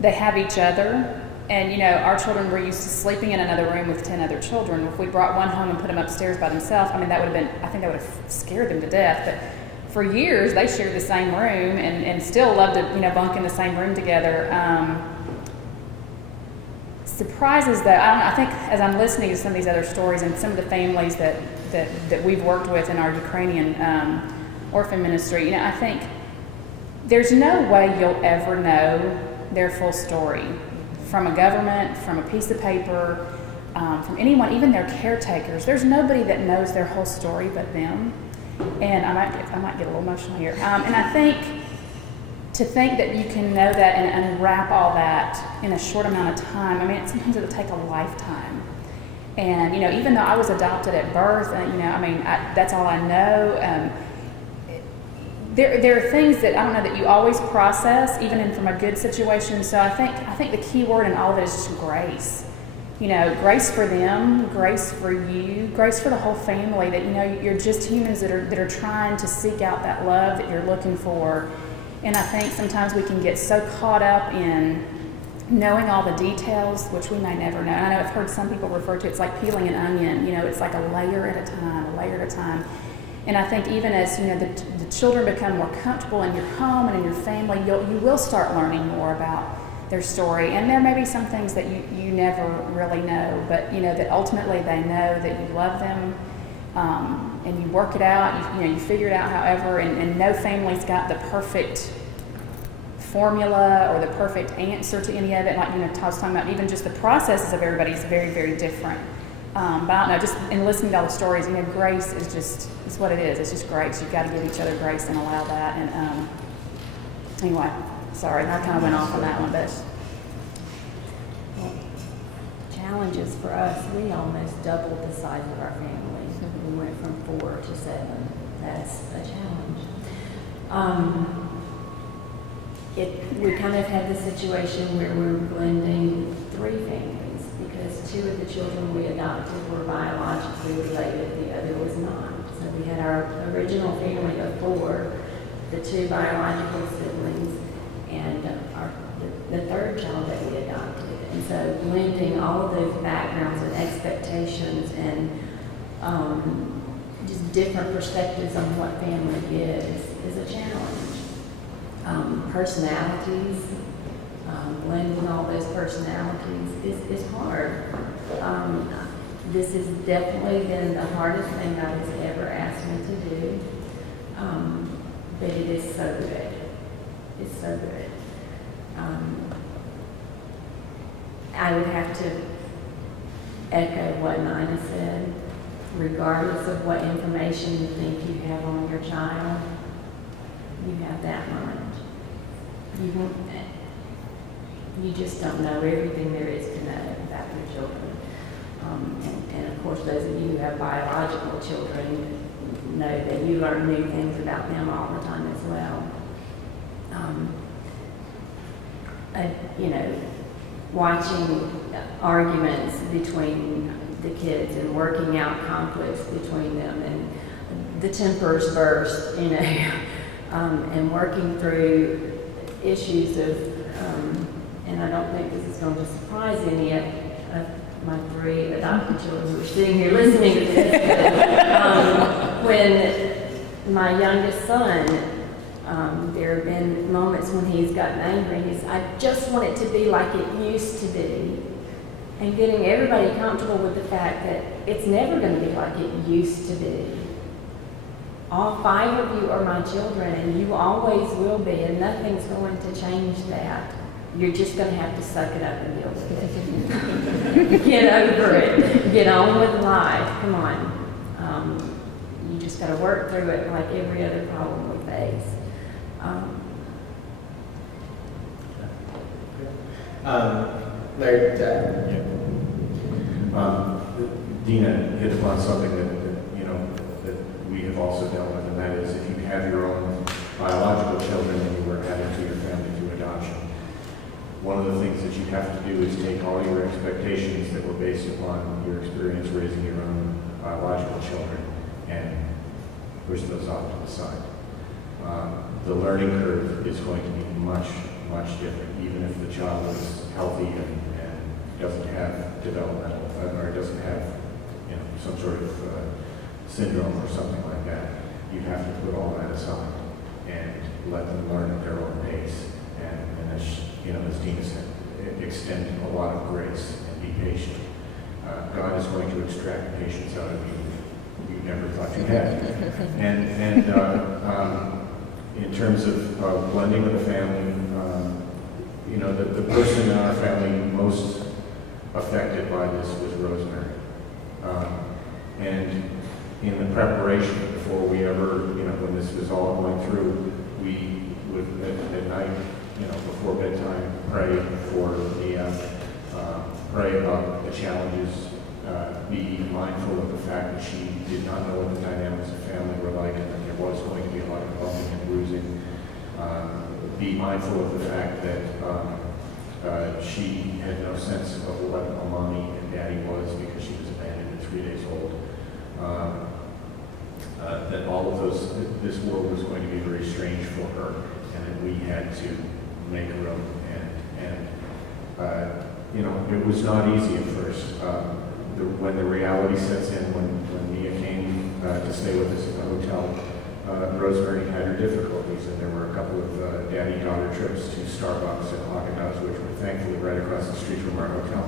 they have each other. And our children were used to sleeping in another room with 10 other children. If we brought one home and put them upstairs by themselves, I think that would have scared them to death. But for years, they shared the same room and still loved to, bunk in the same room together. Surprises, though, I think as I'm listening to some of these other stories and some of the families that we've worked with in our Ukrainian orphan ministry, I think there's no way you'll ever know their full story from a government, from a piece of paper, from anyone, even their caretakers. There's nobody that knows their whole story but them. And I might get a little emotional here. And I think to think that you can know that and unwrap all that in a short amount of time, I mean, sometimes it'll take a lifetime. And, you know, even though I was adopted at birth, and, you know, I mean, that's all I know. There are things that I don't know that you always process, even from a good situation. So I think the key word in all of it is just grace. You know, grace for them, grace for you, grace for the whole family. That, you know, you're just humans that are trying to seek out that love that you're looking for. And I think sometimes we can get so caught up in knowing all the details, which we may never know. And I know I've heard some people refer to it's like peeling an onion. You know, it's like a layer at a time, a layer at a time. And I think even as, you know, the children become more comfortable in your home and in your family, you will start learning more about their story. And there may be some things that you never really know, but, you know, that ultimately they know that you love them, and you work it out, you figure it out however, and no family's got the perfect formula or the perfect answer to any of it. Like, you know, Todd's talking about, even just the processes of everybody is very, very different. But I don't know, just in listening to all the stories, you know, grace is what it is. It's just grace. You've got to give each other grace and allow that. And anyway, sorry, I kind of went off on that one, but. Challenges for us, we almost doubled the size of our family. We went from 4 to 7. That's a challenge. We kind of had the situation where we were blending 3 families because 2 of the children we adopted were biologically related, the other was not. So we had our original family of 4, the 2 biological siblings, and the 3rd child that we adopted. And so blending all of those backgrounds and expectations and just different perspectives on what family is a challenge. Personalities, blending all those personalities is hard. This has definitely been the hardest thing God has ever asked me to do, but it is so good. It's so good. I would have to echo what Nina said. Regardless of what information you think you have on your child, you have that much. You just don't know everything there is to know about your children. And of course, those of you who have biological children know that you learn new things about them all the time as well. You know, watching arguments between the kids and working out conflicts between them, and the tempers burst, you know, and working through issues of, and I don't think this is going to surprise any of my 3 adopted children who are sitting here listening to this. When my youngest son, there have been moments when he's gotten angry and I just want it to be like it used to be. And getting everybody comfortable with the fact that it's never going to be like it used to be. All 5 of you are my children, and you always will be, and nothing's going to change that. You're just going to have to suck it up and deal with it. Get over it. Get on with life. Come on. You just got to work through it like every other problem we face. Larry, Dina hit upon something that we have also dealt with, and that is if you have your own biological children and you were added to your family through adoption, one of the things that you have to do is take all your expectations that were based upon your experience raising your own biological children and push those off to the side. The learning curve is going to be much, much different, even if the child is healthy and doesn't have developmental, or doesn't have some sort of syndrome or something like that. You have to put all that aside and let them learn at their own pace. And as Dina said, extend a lot of grace and be patient. God is going to extract patience out of you never thought you had. And in terms of blending with the family, you know, the person in our family most affected by this was Rosemary. And in the preparation before we ever, you know, when this was all going through, we would at night, you know, before bedtime, pray for Mia, pray about the challenges, be mindful of the fact that she did not know what the dynamics of family were like, and that there was going to be a lot of bumping and bruising. Be mindful of the fact that she had no sense of what a mommy and daddy was because she was abandoned at 3 days old. That all of those, this world was going to be very strange for her, and that we had to make room. And you know, it was not easy at first. When the reality sets in, when Mia came to stay with us in the hotel, Rosemary had her difficulties, and there were a couple of daddy-daughter trips to Starbucks and Haagen-Dazs, which were thankfully right across the street from our hotel.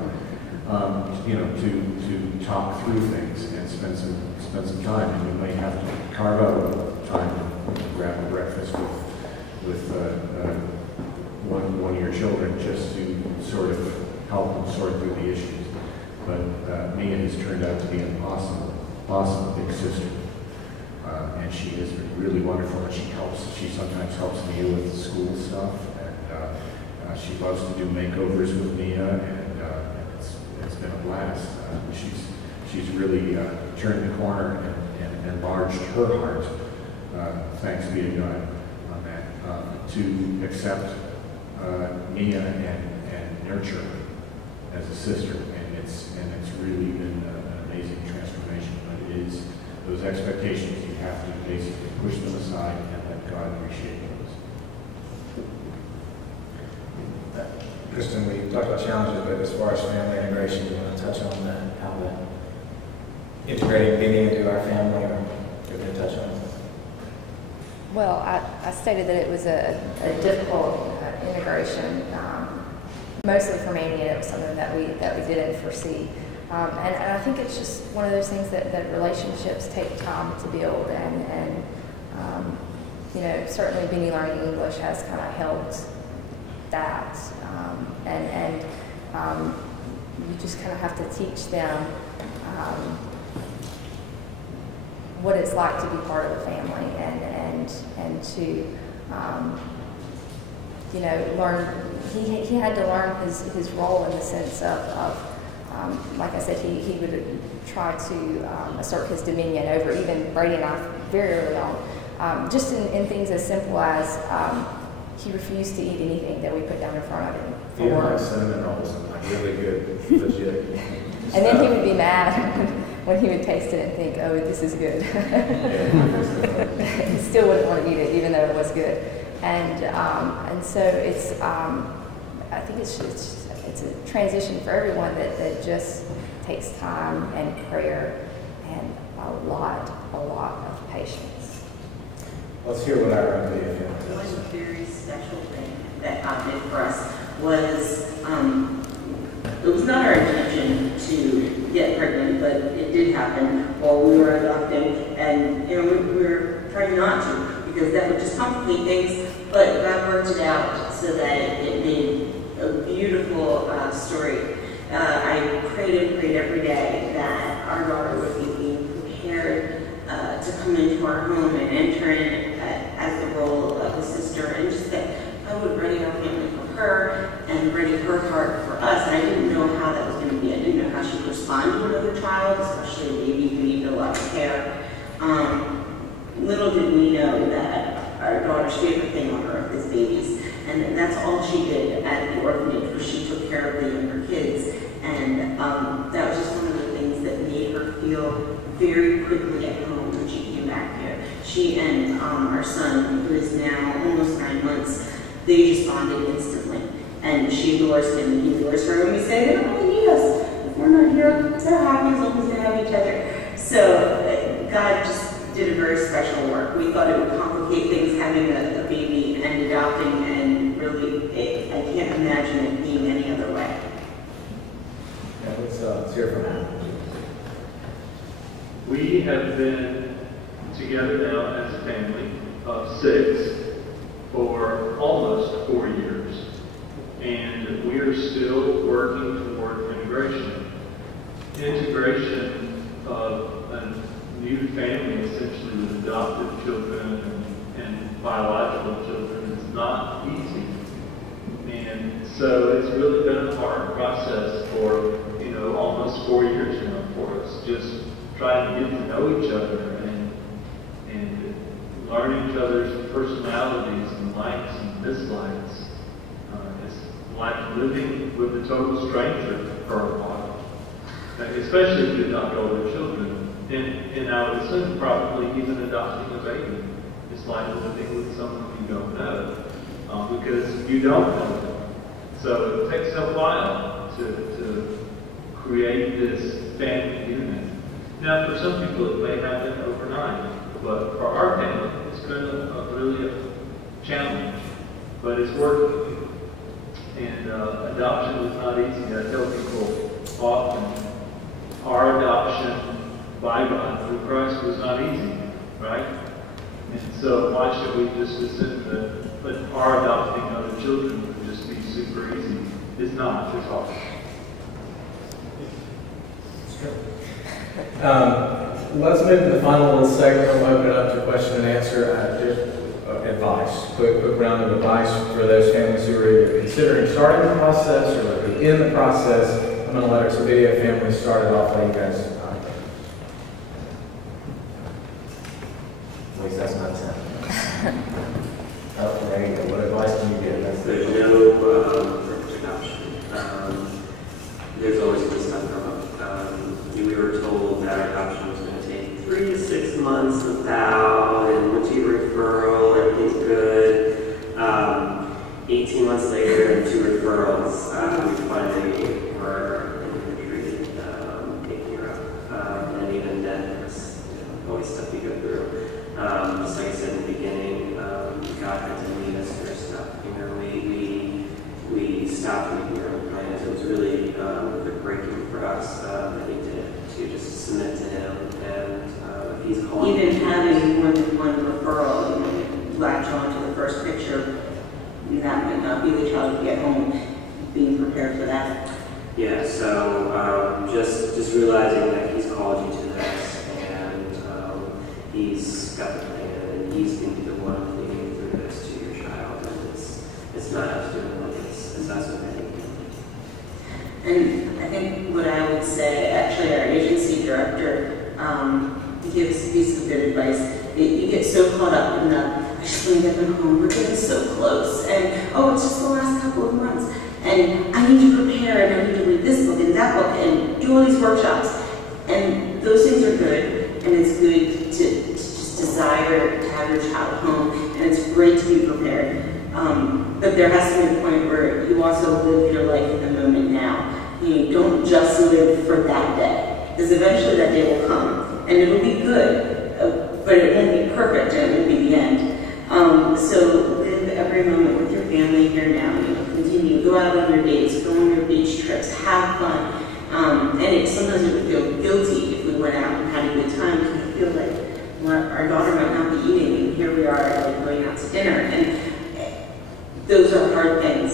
You know, to talk through things and spend some time. And you may have to carve out time to grab a breakfast with one of your children just to sort of help them sort through the issues. But Mia has turned out to be an awesome big sister. And she has been really wonderful, and she sometimes helps Mia with the school stuff, and she loves to do makeovers with Mia, and it's been a blast. She's really turned the corner and enlarged her heart, thanks be to God on that, to accept Mia and nurture her as a sister, and it's really been an amazing transformation. But it is those expectations, you have to basically push them aside and let God reshape those. Kristen, we talked about challenges, but as far as family integration, do you want to touch on that? How that integrating Benny into our family, or do you want to touch on it? Well, I stated that it was a difficult integration, mostly for Manny, and it was something that we didn't foresee. And I think it's just one of those things that relationships take time to build, and you know, certainly Benny learning English has kind of helped that, and you just kind of have to teach them what it's like to be part of a family, and to you know, learn. He had to learn his role in the sense of like I said, he would try to assert his dominion over even Brady and I very early on, just in things as simple as he refused to eat anything that we put down in front of him. Even like cinnamon rolls, like really good, legit. And then he would be mad when he would taste it and think, oh, this is good. He still wouldn't want to eat it, even though it was good. And so it's, I think it's a transition for everyone that just takes time and prayer and a lot of patience. Let's hear what our idea is. One very special thing that God did for us was, it was not our intention to get pregnant, but it did happen while we were adopting, and you know, we were trying not to, because that would just complicate things, but God worked it out so that it made a beautiful story. I prayed every day that our daughter would be being prepared to come into our home and enter in as the role of a sister, and just that I would ready our family for her and ready her heart for us. And I didn't know how that was going to be. I didn't know how she would respond to another child, especially a baby who needed a lot of care. Little did we know that our daughter's favorite thing on earth is babies. And that's all she did at the orphanage, was she took care of the younger kids. And that was just one of the things that made her feel very quickly at home when she came back here. She and our son, who is now almost 9 months, they just bonded instantly. And she adores him, and he adores her. And we say, they don't really need us. If we're not here, we're so happy as long as they have each other. So God just did a very special work. We thought it would complicate things having a baby and adopting, and really, I can't imagine it being any other way. Yeah, let's hear from him. We have been together now as a family of 6 for almost 4 years. and we are still working toward integration. Integration of a new family, essentially with adopted children and biological children, is not easy. And so it's really been a hard process for, almost 4 years now for us, just trying to get to know each other and learn each other's personalities and likes and dislikes. It's like living with a total stranger for a while, especially if you adopt older children. And I would assume probably even adopting a baby. It's like living with someone you don't know, because you don't know them. So it takes a while to create this family unit. Now, for some people, it may happen overnight, but for our family, it's been really a challenge, but it's working. And adoption is not easy. I tell people often, our adoption by God through Christ was not easy, right? And so why should we just assume that our adopting other children would just be super easy? It's not. It's hard. Let's move to the final little segment. We'll open it up to question and answer. Advice. Quick round of advice for those families who are either considering starting the process or in the process. I'm going to let our Savidia family start it off. Let you guys. At least that's not 10. Oh, there you go. What advice can you give? There's no perfect adoption. There's always good stuff come up. We were told that adoption was going to take 3 to 6 months without, and once you get referral, everything's good. 18 months later, and 2 referrals, we finally were in the country taking her up. And even then, there's always stuff you go through. Just like I said in the beginning, God had to lead us through stuff. We stopped making our own plans. It was really breaking for us that we did to just submit to Him. And He's calling. Even having more than one referral, latch on to the first picture, that might not be the child you get home. Being prepared for that. Yeah. So just realizing that He's called you to this, and He's got the plan, and He's going to be the one leading through this to your child, and it's not us doing it. It's us with Him. And I think what I would say, actually, our agency director gives a piece of good advice. You get so caught up in I just want to get them home. We're getting so close, and oh, it's just the last couple of months, and I need to prepare, and I need to read this book and that book, and do all these workshops. And those things are good, and it's good to just desire to have your child home, and it's great to be prepared. But there has to be a point where you also live your life in the moment now. You don't just live for that day, because eventually that day will come, and it'll be good, but it won't be perfect, and it won't be the end. So live every moment with your family here now. Continue, go out on your dates, go on your beach trips, have fun. And sometimes it would feel guilty if we went out and had a good time, because we feel like our daughter might not be eating, and here we are going out to dinner. And those are hard things,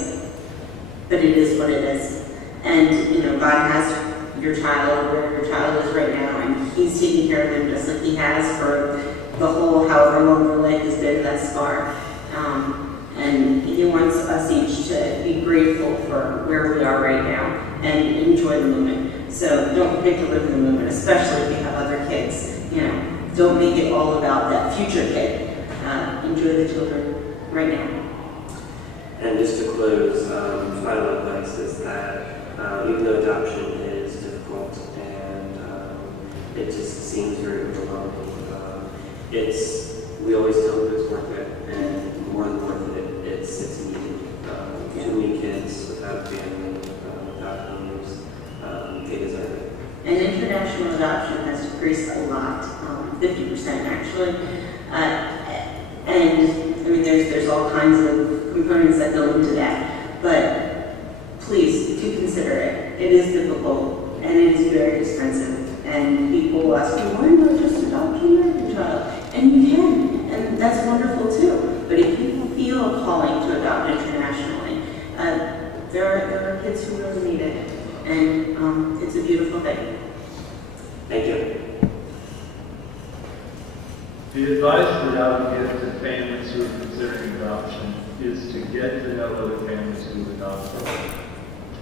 but it is what it is. And God has your child where your child is right now, and He's taking care of them just like He has for the whole however long their life has been thus far. And He wants us each to be grateful for where we are right now and enjoy the moment. So don't forget to live in the moment, especially if you have other kids. Don't make it all about that future kid. Enjoy the children right now. And just to close, final advice is that even though adoption is difficult and it just seems very overwhelming, we always tell them it's worth it, and more than worth it, it's needed. Too many kids without family, without homes, they deserve it. And international adoption has decreased a lot, 50% actually. And there's all kinds of components that go into that. But please do consider it. It is difficult and it is very expensive. And people will ask you, why not just adopt an American child? And you can, and that's wonderful too. But if you feel a calling to adopt internationally, The advice that I would give to families who are considering adoption is to get to know other families who adopt them.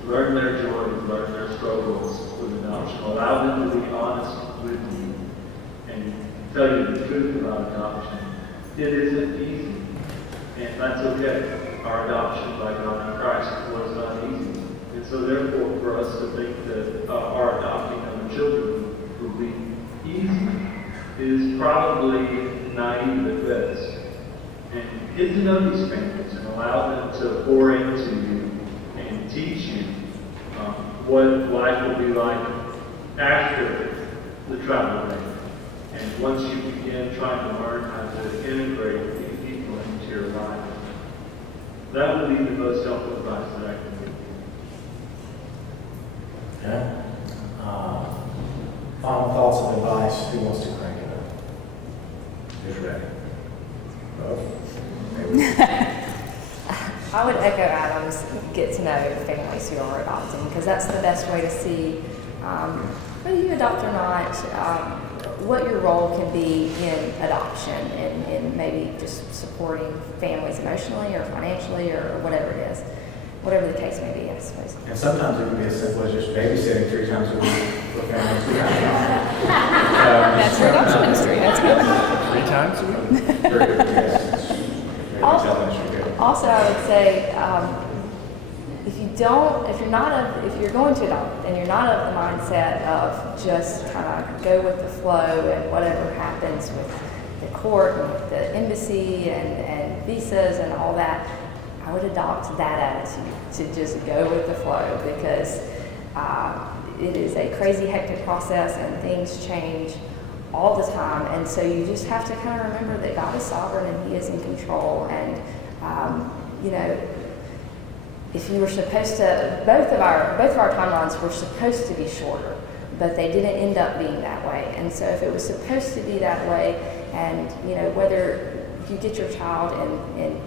Learn their joys, learn their struggles with adoption. Allow them to be honest with you and tell you the truth about adoption. It isn't easy, and that's okay. Our adoption by God in Christ was not easy. And so therefore, for us to think that our adopting other children will be easy is probably naive at best. And get to know these families and allow them to pour into you and teach you what life will be like after the travel day. And once you begin trying to learn how to integrate these people into your life, that will be the most helpful advice that I can give you. Okay. Final thoughts of advice. Who wants to crank it up? Who's ready? I would echo Adam's get to know families who are adopting, because that's the best way to see whether you adopt or not, what your role can be in adoption and maybe just supporting families emotionally or financially or whatever it is. Whatever the case may be, I suppose. And sometimes it can be as simple as just babysitting 3 times a week for families who have That's your adoption ministry. That's good. 3 times a week? Also, I would say, if you're going to adopt and you're not of the mindset of just kind of go with the flow and whatever happens with the court and with the embassy and visas and all that, I would adopt that attitude to just go with the flow, because it is a crazy, hectic process and things change all the time. And so you just have to kind of remember that God is sovereign and He is in control. And, if you were supposed to, both of our timelines were supposed to be shorter, but they didn't end up being that way. And so if it was supposed to be that way, and, whether you get your child in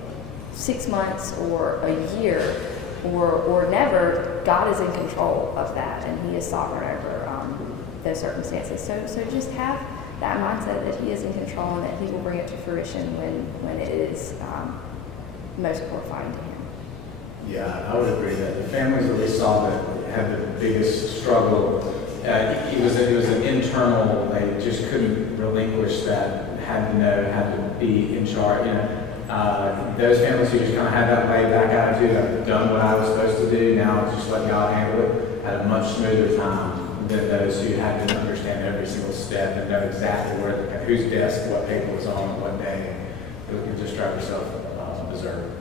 6 months or a year or never, God is in control of that, and He is sovereign over those circumstances. So just have that mindset that He is in control and that He will bring it to fruition when it is most glorifying to Him. Yeah, I would agree that the families that we saw that had the biggest struggle, it was an internal, they just couldn't relinquish that, had to be in charge. Those families who just kind of had that laid back attitude, I've done what I was supposed to do, now just let God handle it, had a much smoother time than those who had to understand every single step and know exactly whose desk, what paper was on, what day. You can just drive yourself berserk.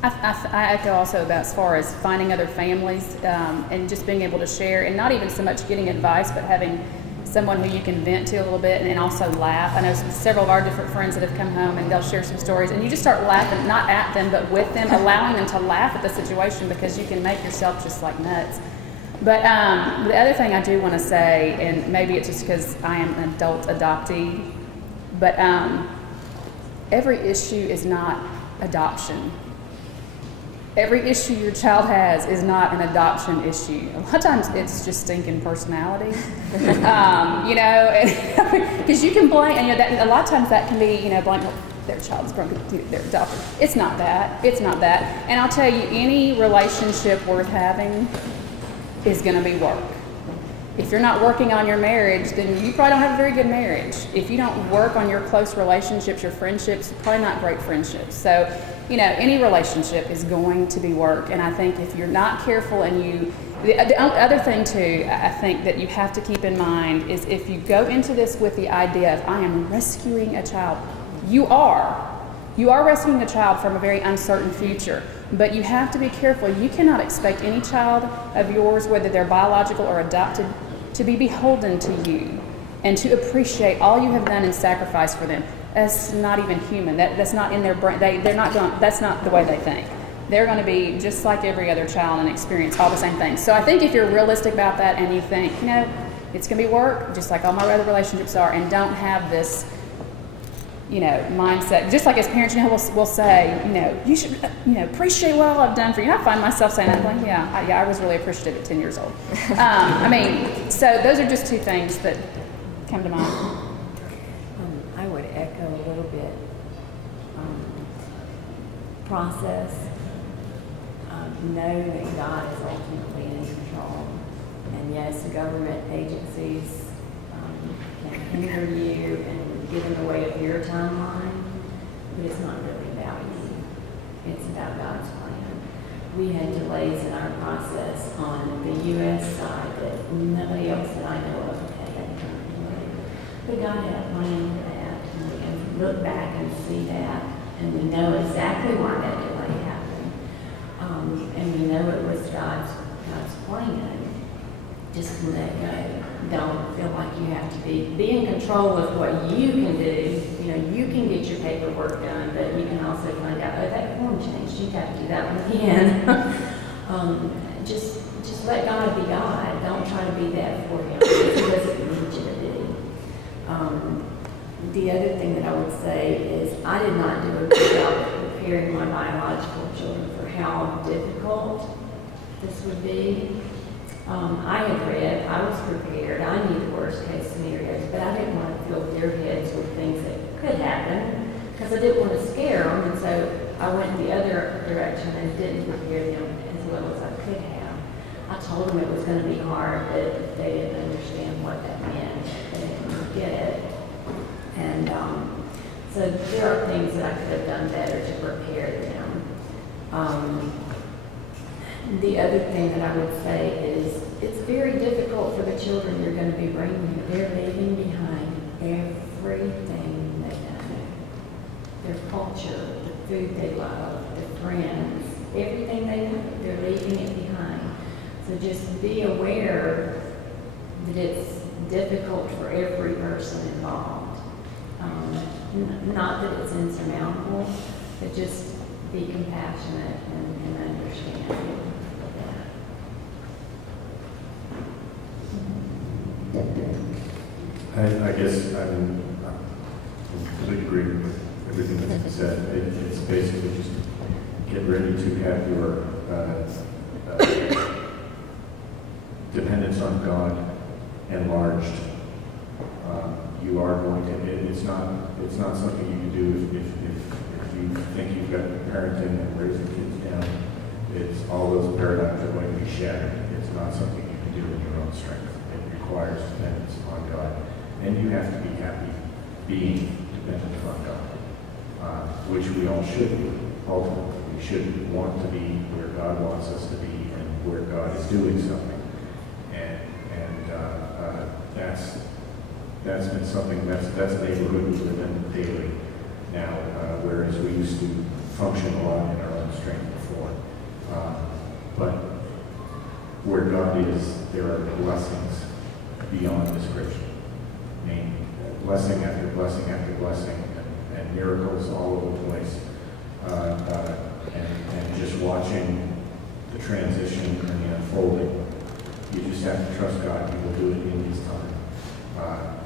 I echo also about as far as finding other families and just being able to share, and not even so much getting advice, but having someone who you can vent to a little bit and also laugh. I know several of our different friends that have come home and they'll share some stories, and you just start laughing, not at them, but with them, allowing them to laugh at the situation, because you can make yourself just like nuts. But the other thing I do want to say, and maybe it's just because I am an adult adoptee, but every issue is not adoption. Every issue your child has is not an adoption issue. A lot of times it's just stinking personality, because you can blame, and a lot of times that can be, blame their child's broken, they're adopted. It's not that. It's not that. And I'll tell you, any relationship worth having is going to be work. If you're not working on your marriage, then you probably don't have a very good marriage. If you don't work on your close relationships, your friendships, probably not great friendships. So, any relationship is going to be work. And I think if you're not careful and the other thing too, I think that you have to keep in mind is if you go into this with the idea of, I am rescuing a child, you are rescuing a child from a very uncertain future. But you have to be careful. You cannot expect any child of yours, whether they're biological or adopted, to be beholden to you and to appreciate all you have done and sacrificed for them. That's not even human. That's not in their brain. That's not the way they think. They're going to be just like every other child and experience all the same things. So I think if you're realistic about that and you think, it's going to be work, just like all my other relationships are, and don't have this, mindset. Just like as parents, we'll say, you should, appreciate what all I've done for you. I find myself saying that, like, I was really appreciative at 10 years old. So those are just two things that come to mind. process. Know that God is ultimately in control. And yes, the government agencies can hinder you and get in the way of your timeline, but it's not really about you. It's about God's plan. We had delays in our process on the U.S. side that nobody else that I know of had that kind of delay. But God had a plan for that, and we can look back and see that, and we know exactly why that delay happened. And we know it was God's plan. Just let go. Don't feel like you have to be in control of what you can do. You know, you can get your paperwork done, but you can also find out, oh, that form changed. You got to do that one again. Just let God be God. Don't try to be that for Him. He doesn't need you to be. The other thing that I would say is I did not do a good job of preparing my biological children for how difficult this would be. I had read, I was prepared, I knew the worst case scenarios, but I didn't want to fill their heads with things that could happen because I didn't want to scare them, and so I went the other direction and didn't prepare them as well as I could have. I told them it was going to be hard, but if they didn't understand what that meant, they didn't get it. And so there are things that I could have done better to prepare them. The other thing that I would say is it's very difficult for the children you're going to be bringing. They're leaving behind everything they know. Their culture, the food they love, their friends, everything they know, they're leaving it behind. So just be aware that it's difficult for every person involved. Not that it's insurmountable, but just be compassionate and understand. I guess I'm completely agree with everything that's been said. It's basically just get ready to have your dependence on God enlarged. You are going to. It's not something you can do if you think you've got parenting and raising kids down. It's all those paradigms are going to be shattered. It's not something you can do in your own strength. It requires dependence on God. And you have to be happy being dependent on God, which we all should be, ultimately. We should want to be where God wants us to be and where God is doing something. And that's been something, that's a neighborhood we live in daily now, whereas we used to function a lot in our own strength before. But where God is, there are blessings beyond description. I mean, blessing after blessing after blessing, and miracles all over the place. And just watching the transition and the unfolding, you just have to trust God. He will do it in His time.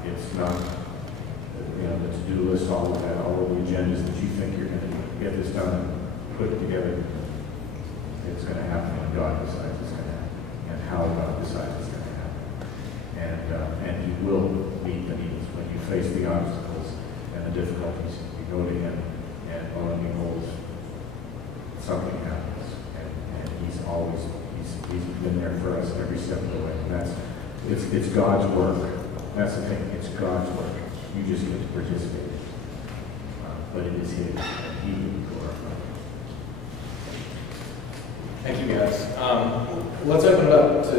It's not, the to-do list, all of that, all of the agendas that you think you're going to get this done and put it together. It's going to happen when God decides it's going to happen, and how God decides it's going to happen. And He will meet the needs when you face the obstacles and the difficulties. You go to Him, and lo and behold, something happens. And He's been there for us every step of the way. And it's God's work. That's the thing. It's God's work. You just get to participate. But it is His, and He will be glorified. Thank you, guys. Let's open it up to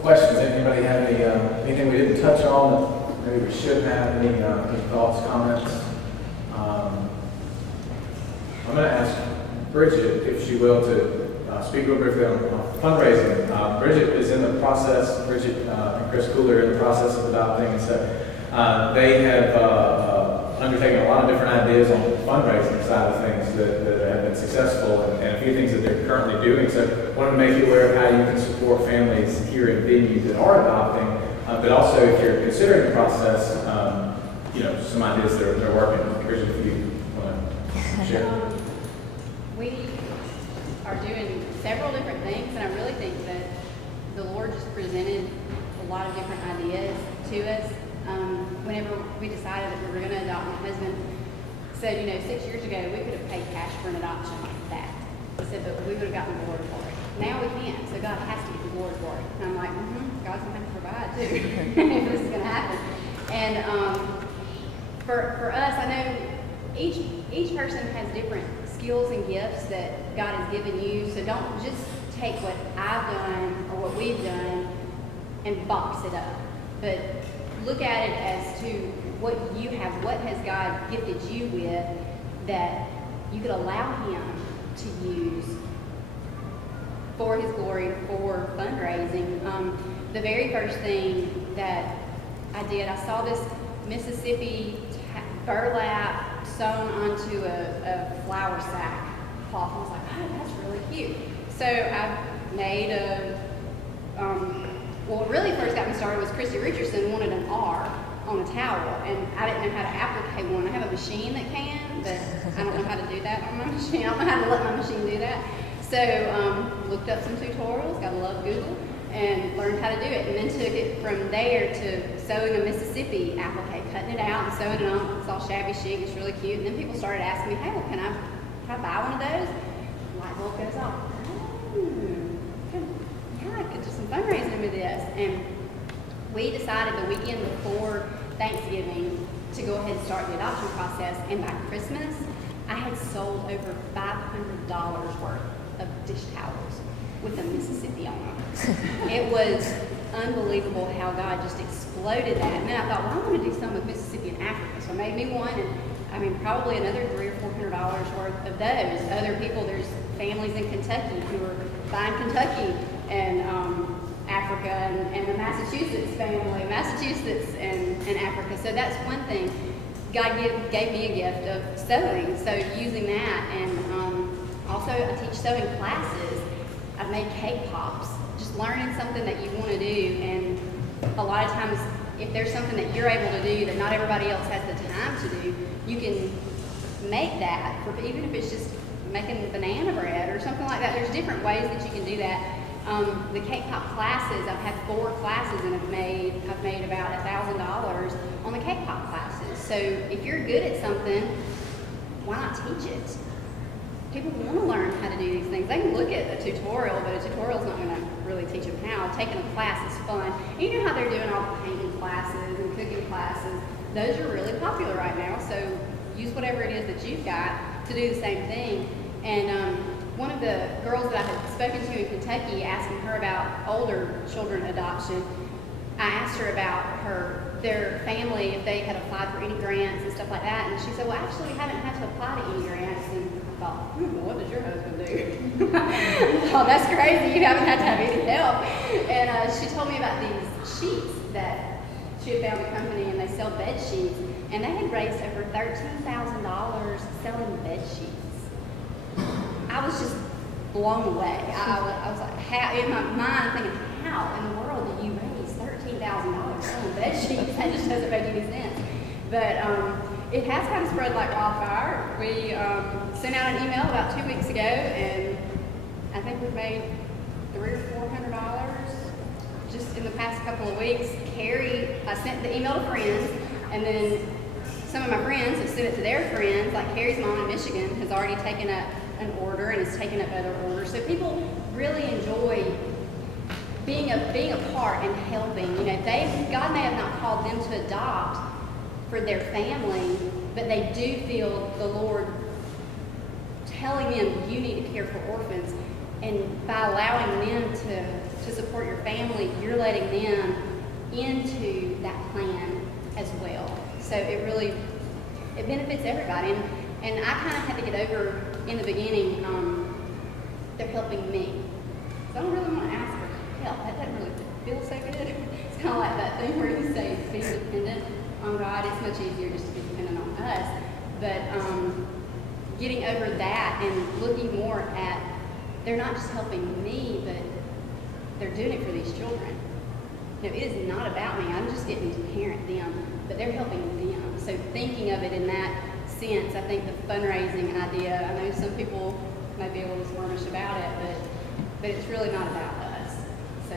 questions. Anybody have anything we didn't touch on that maybe we should have? Any thoughts, comments? I'm going to ask Bridget, if she will, to speak real briefly on fundraising. Bridget is in the process. Bridget and Chris Cooler are in the process of adopting, and so they have undertaken a lot of different ideas on the fundraising side of things that have been successful, and a few things that they're currently doing. So I wanted to make you aware of how you can support families here in Vineyard that are adopting, but also if you're considering the process, some ideas they're working with. Bridget, if you want to share. We are doing several different things, and I really think that the Lord just presented a lot of different ideas to us. Whenever we decided that we were going to adopt, my husband said, 6 years ago, we could have paid cash for an adoption like that. He said, but we would have gotten the glory for it. Now we can't, so God has to get the glory for it. And I'm like, God's going to have to provide too, if this is going to happen. And for us, I know each person has different skills and gifts that God has given you, so don't just take what I've done or what we've done and box it up. But look at it as to what you have, what has God gifted you with that you could allow Him to use for His glory, for fundraising. The very first thing that I did, I saw this Mississippi burlap sewn onto a flour sack cloth. I was like, oh, that's really cute. So I made what really first got me started was Christy Richardson wanted an R on a towel, and I didn't know how to applicate one. I have a machine that can, but I don't know how to do that on my machine. I don't know how to let my machine do that. So looked up some tutorials, gotta love Google, and learned how to do it, and then took it from there to sewing a Mississippi applique, cutting it out and sewing it on. It's all shabby chic, it's really cute. And then people started asking me, hey, well, can I buy one of those? Light bulb goes off. Yeah, I could do some fundraising with this. And we decided the weekend before Thanksgiving to go ahead and start the adoption process. And by Christmas, I had sold over $500 worth of dish towels with a Mississippi on them. It was unbelievable how God just exploded that. And then I thought, well, I want to do some with Mississippi and Africa. So I made me one, and I mean, probably another $300 or $400 worth of those. Other people, there's families in Kentucky who are buying Kentucky and Africa, and the Massachusetts family, Massachusetts and Africa. So that's one thing. God gave me a gift of sewing, so using that, and also I teach sewing classes. I've made cake pops, just learning something that you want to do, and a lot of times if there's something that you're able to do that not everybody else has the time to do, you can make that, for even if it's just making banana bread or something like that. There's different ways that you can do that. The cake pop classes, I've had 4 classes and I've made about $1,000 on the cake pop classes. So if you're good at something, why not teach it? People want to learn how to do these things. They can look at a tutorial, but a tutorial's not going to really teach them how. Taking a class is fun. And you know how they're doing all the painting classes and cooking classes. Those are really popular right now, so use whatever it is that you've got to do the same thing. And one of the girls that I had spoken to in Kentucky, asking her about older children adoption, I asked her about their family, if they had applied for any grants and stuff like that, and she said, well, actually, we haven't had to apply to any grants. And I thought, well, what does your husband do? Oh, that's crazy. You haven't had to have any help. And she told me about these sheets that she had found a company, and they sell bed sheets, and they had raised over $13,000 selling bed sheets. I was just blown away. I was like, how, in my mind, thinking, how in the world did you raise $13,000 selling bed sheets? That just doesn't make any sense. But it has kind of spread like wildfire. We sent out an email about 2 weeks ago, and I think we've made $300 or $400 just in the past couple of weeks. Carrie, I sent the email to friends, and then some of my friends have sent it to their friends. Like Carrie's mom in Michigan has already taken up an order and has taken up other orders. So people really enjoy being a part and helping. You know, God may have not called them to adopt for their family, but they do feel the Lord telling them, you need to care for orphans. And by allowing them to support your family, you're letting them into that plan as well. So it benefits everybody. And I kind of had to get over in the beginning, they're helping me. So I don't really want to ask for help. That doesn't really feel so good. It's kind of like that thing where you say be dependent on God. It's much easier just to be dependent on us. But getting over that and looking more at, they're not just helping me, but they're doing it for these children. No, it is not about me. I'm just getting to parent them, but they're helping them. So thinking of it in that sense, I think the fundraising idea, I know some people may be a little squirmish about it, but it's really not about us. So,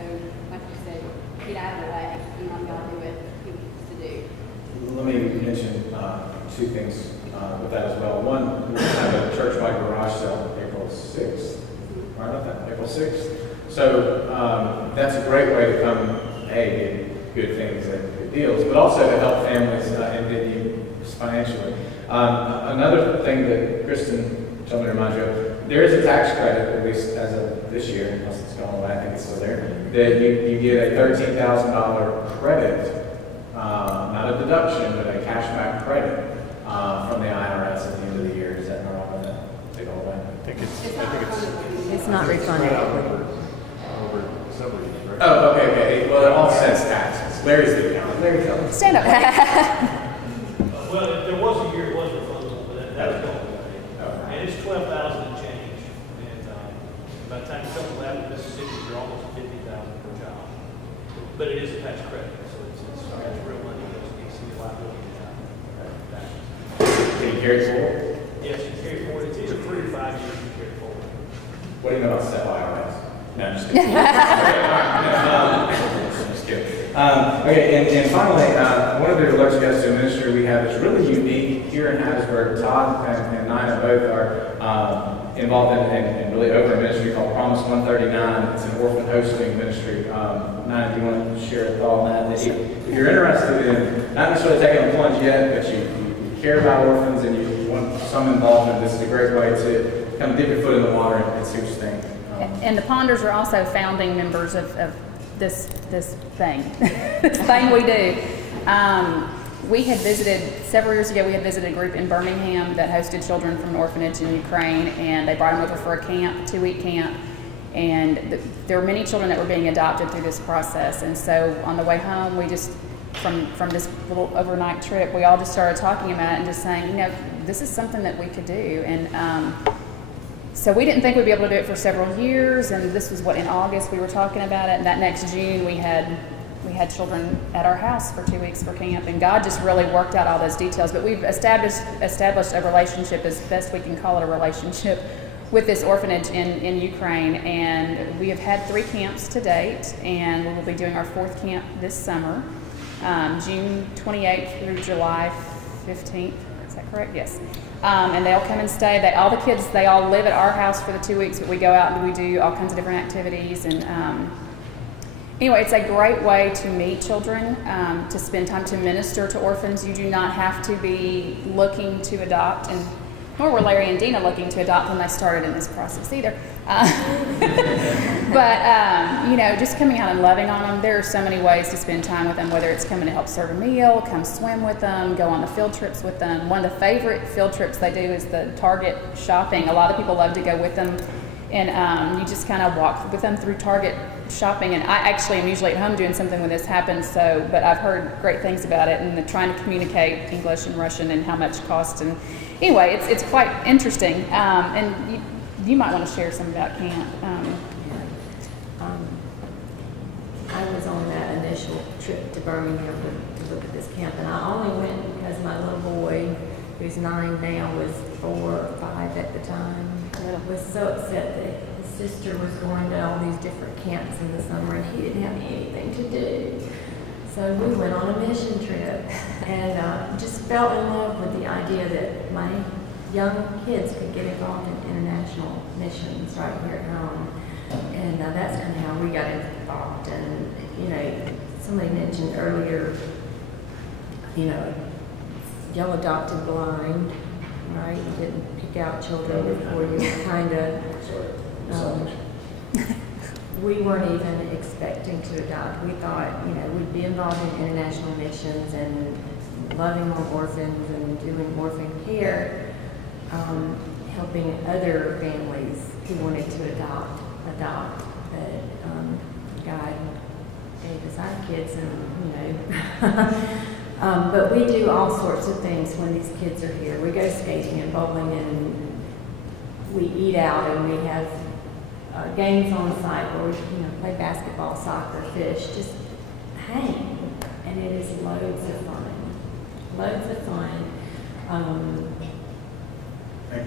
like you said, get out of the way and let God do what He wants to do. Let me mention two things with that as well. One, we'll have a church-wide garage sale April 6th, right about that, April 6th. So that's a great way to come, get good things and good deals, but also to help families and get you financially. Another thing that Kristen told me to remind you of, there is a tax credit, at least as of this year, unless it's gone away, I think it's still there, that you get a $13,000 credit, not a deduction, but a cashback credit from the IRS at the end of the year. Is that not all that? Take all that? I think it's It's not spread out refundable. over several years, right? Oh, okay. Well, it offsets taxes. Larry's the accountant. Larry's the accountant. Stand up. Well, there was a year it was refundable, but that's gone away. And it's 12,000 and change. And by the time you couple that with Mississippi, you're almost 50,000 per child. But it is a tax credit, so it's real money. It's the liability. Can you carry forward? Yes, you carry forward. It's either 3 or 5 years you carry forward. What do you know about step IRS? No, I'm just kidding. Just kidding. Okay, and finally, one of the alerts you guys to a ministry we have is really unique here in Hattiesburg. Todd and Nina both are involved in really over a ministry called Promise 139. It's an orphan hosting ministry. Nina, do you want to share a thought on that? If you're interested in not necessarily taking a plunge yet, but you care about orphans and you want some involvement, this is a great way to kind of dip your foot in the water and see what you think. And the Ponders are also founding members of this thing, this thing we do. We had visited, several years ago, we had visited a group in Birmingham that hosted children from an orphanage in Ukraine, and they brought them over for a camp, 2-week camp. And there were many children that were being adopted through this process. And so on the way home, we just, from this little overnight trip, we all just started talking about it and just saying, this is something that we could do. And so we didn't think we'd be able to do it for several years, and this was in August we were talking about it, and that next June we had children at our house for 2 weeks for camp, and God just really worked out all those details. But we've established a relationship, as best we can call it a relationship, with this orphanage in Ukraine, and we have had 3 camps to date, and we will be doing our 4th camp this summer, June 28th through July 15th. Is that correct? Yes. And they'll come and stay. All the kids, they all live at our house for the 2 weeks, but we go out and we do all kinds of different activities. And anyway, it's a great way to meet children, to spend time to minister to orphans. You do not have to be looking to adopt, and nor were Larry and Dina looking to adopt when they started in this process either. But, just coming out and loving on them, there are so many ways to spend time with them, whether it's coming to help serve a meal, come swim with them, go on the field trips with them. One of the favorite field trips they do is the Target shopping. A lot of people love to go with them, and you just kind of walk with them through Target shopping. And I actually am usually at home doing something when this happens, but I've heard great things about it, and trying to communicate English and Russian and how much it costs. And anyway, it's quite interesting. And you might want to share some about camp. I was on that initial trip to Birmingham to look at this camp, and I only went because my little boy, who's 9 now, was 4 or 5 at the time, was so upset that his sister was going to all these different camps in the summer, and he didn't have anything to do. So we went on a mission trip, and just fell in love with the idea that my young kids could get involved in international missions right here at home. And that's kind of how we got involved. And, somebody mentioned earlier, y'all adopted blind, right? You didn't pick out children before you kind of, we weren't even expecting to adopt. We thought, we'd be involved in international missions and loving on orphans and doing orphan care, helping other families who wanted to adopt. But God gave us our kids, and but we do all sorts of things when these kids are here. We go skating and bowling, and we eat out, and we have games on the site where we play basketball, soccer, fish, just hang, and it is loads of fun.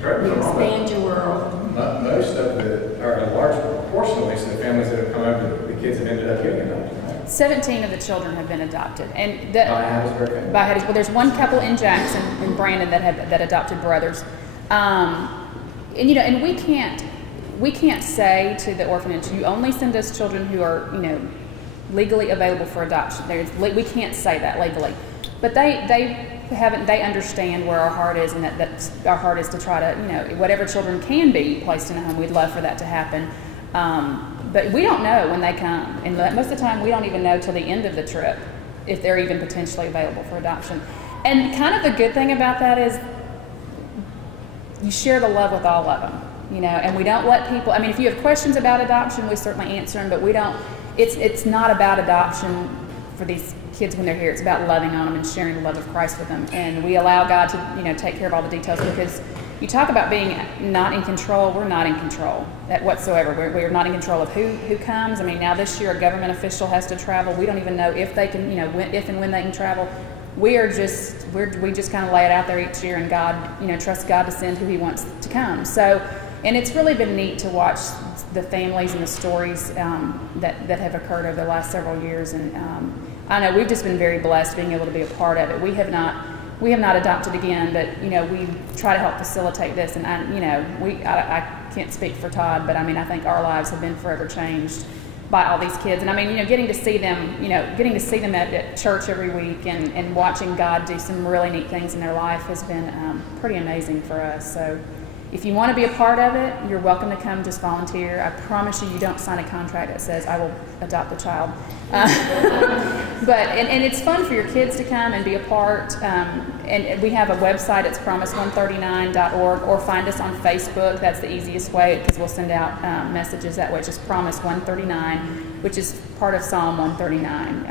You expand your world. Most of or a large proportion, at least, of the families that have come over, the kids have ended up getting adopted, right? 17 of the children have been adopted, and By Hattiesburg family. by Hatties. Well, there's one couple in Jackson and Brandon that adopted brothers, and you know, and we can't say to the orphanage, you only send us children who are, you know, legally available for adoption. We can't say that legally, but they understand where our heart is, and that our heart is to try to, you know, whatever children can be placed in a home, we'd love for that to happen. But we don't know when they come, and most of the time we don't even know till the end of the trip if they're even potentially available for adoption. And kind of the good thing about that is you share the love with all of them, you know, and we don't let people, I mean, if you have questions about adoption, we certainly answer them, but we don't, it's not about adoption for these kids when they're here. It's about loving on them and sharing the love of Christ with them. And we allow God to, you know, take care of all the details, because you talk about being not in control. We're not in control whatsoever. We're not in control of who comes. I mean, now this year a government official has to travel. We don't even know if they can, you know, if and when they can travel. We just kind of lay it out there each year, and God, you know, trust God to send who He wants to come. So, and it's really been neat to watch the families and the stories that have occurred over the last several years. And I know we've just been very blessed being able to be a part of it. We have not adopted again, but you know, we try to help facilitate this. And I can't speak for Todd, but I mean, I think our lives have been forever changed by all these kids. And I mean, you know, getting to see them at church every week and watching God do some really neat things in their life has been pretty amazing for us. So if you want to be a part of it, you're welcome to come, just volunteer. I promise you don't sign a contract that says I will adopt a child. But it's fun for your kids to come and be a part. And we have a website, it's promise139.org, or find us on Facebook. That's the easiest way, because we'll send out messages that way. It's just Promise 139, which is part of Psalm 139.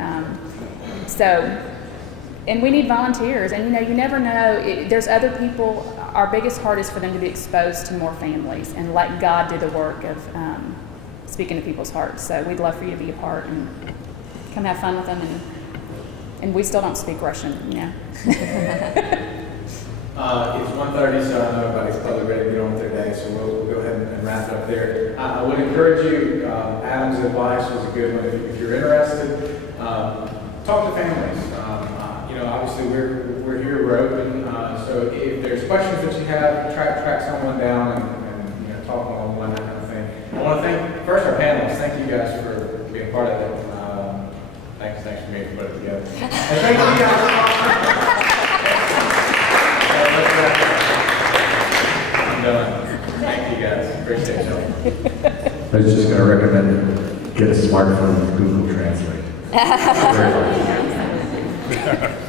And we need volunteers. And you know, you never know. There's other people. Our biggest heart is for them to be exposed to more families and let God do the work of speaking to people's hearts. So we'd love for you to be a part and come have fun with them. And we still don't speak Russian, you know. It's 1:30, so I know everybody's probably ready to get on with their day, so we'll go ahead and wrap it up there. I would encourage you, Adam's advice was a good one. If you're interested, talk to families. You know, obviously we're here, we're open. So if there's questions that you have, track someone down and you know, talk one-on-one, that kind of thing. I want to thank first our panelists. Thank you guys for being part of it. Thanks for me for putting it together. And thank you guys. I'm done. Thank you guys. Appreciate y'all. I was just going to recommend get a smartphone with Google Translate. Very much.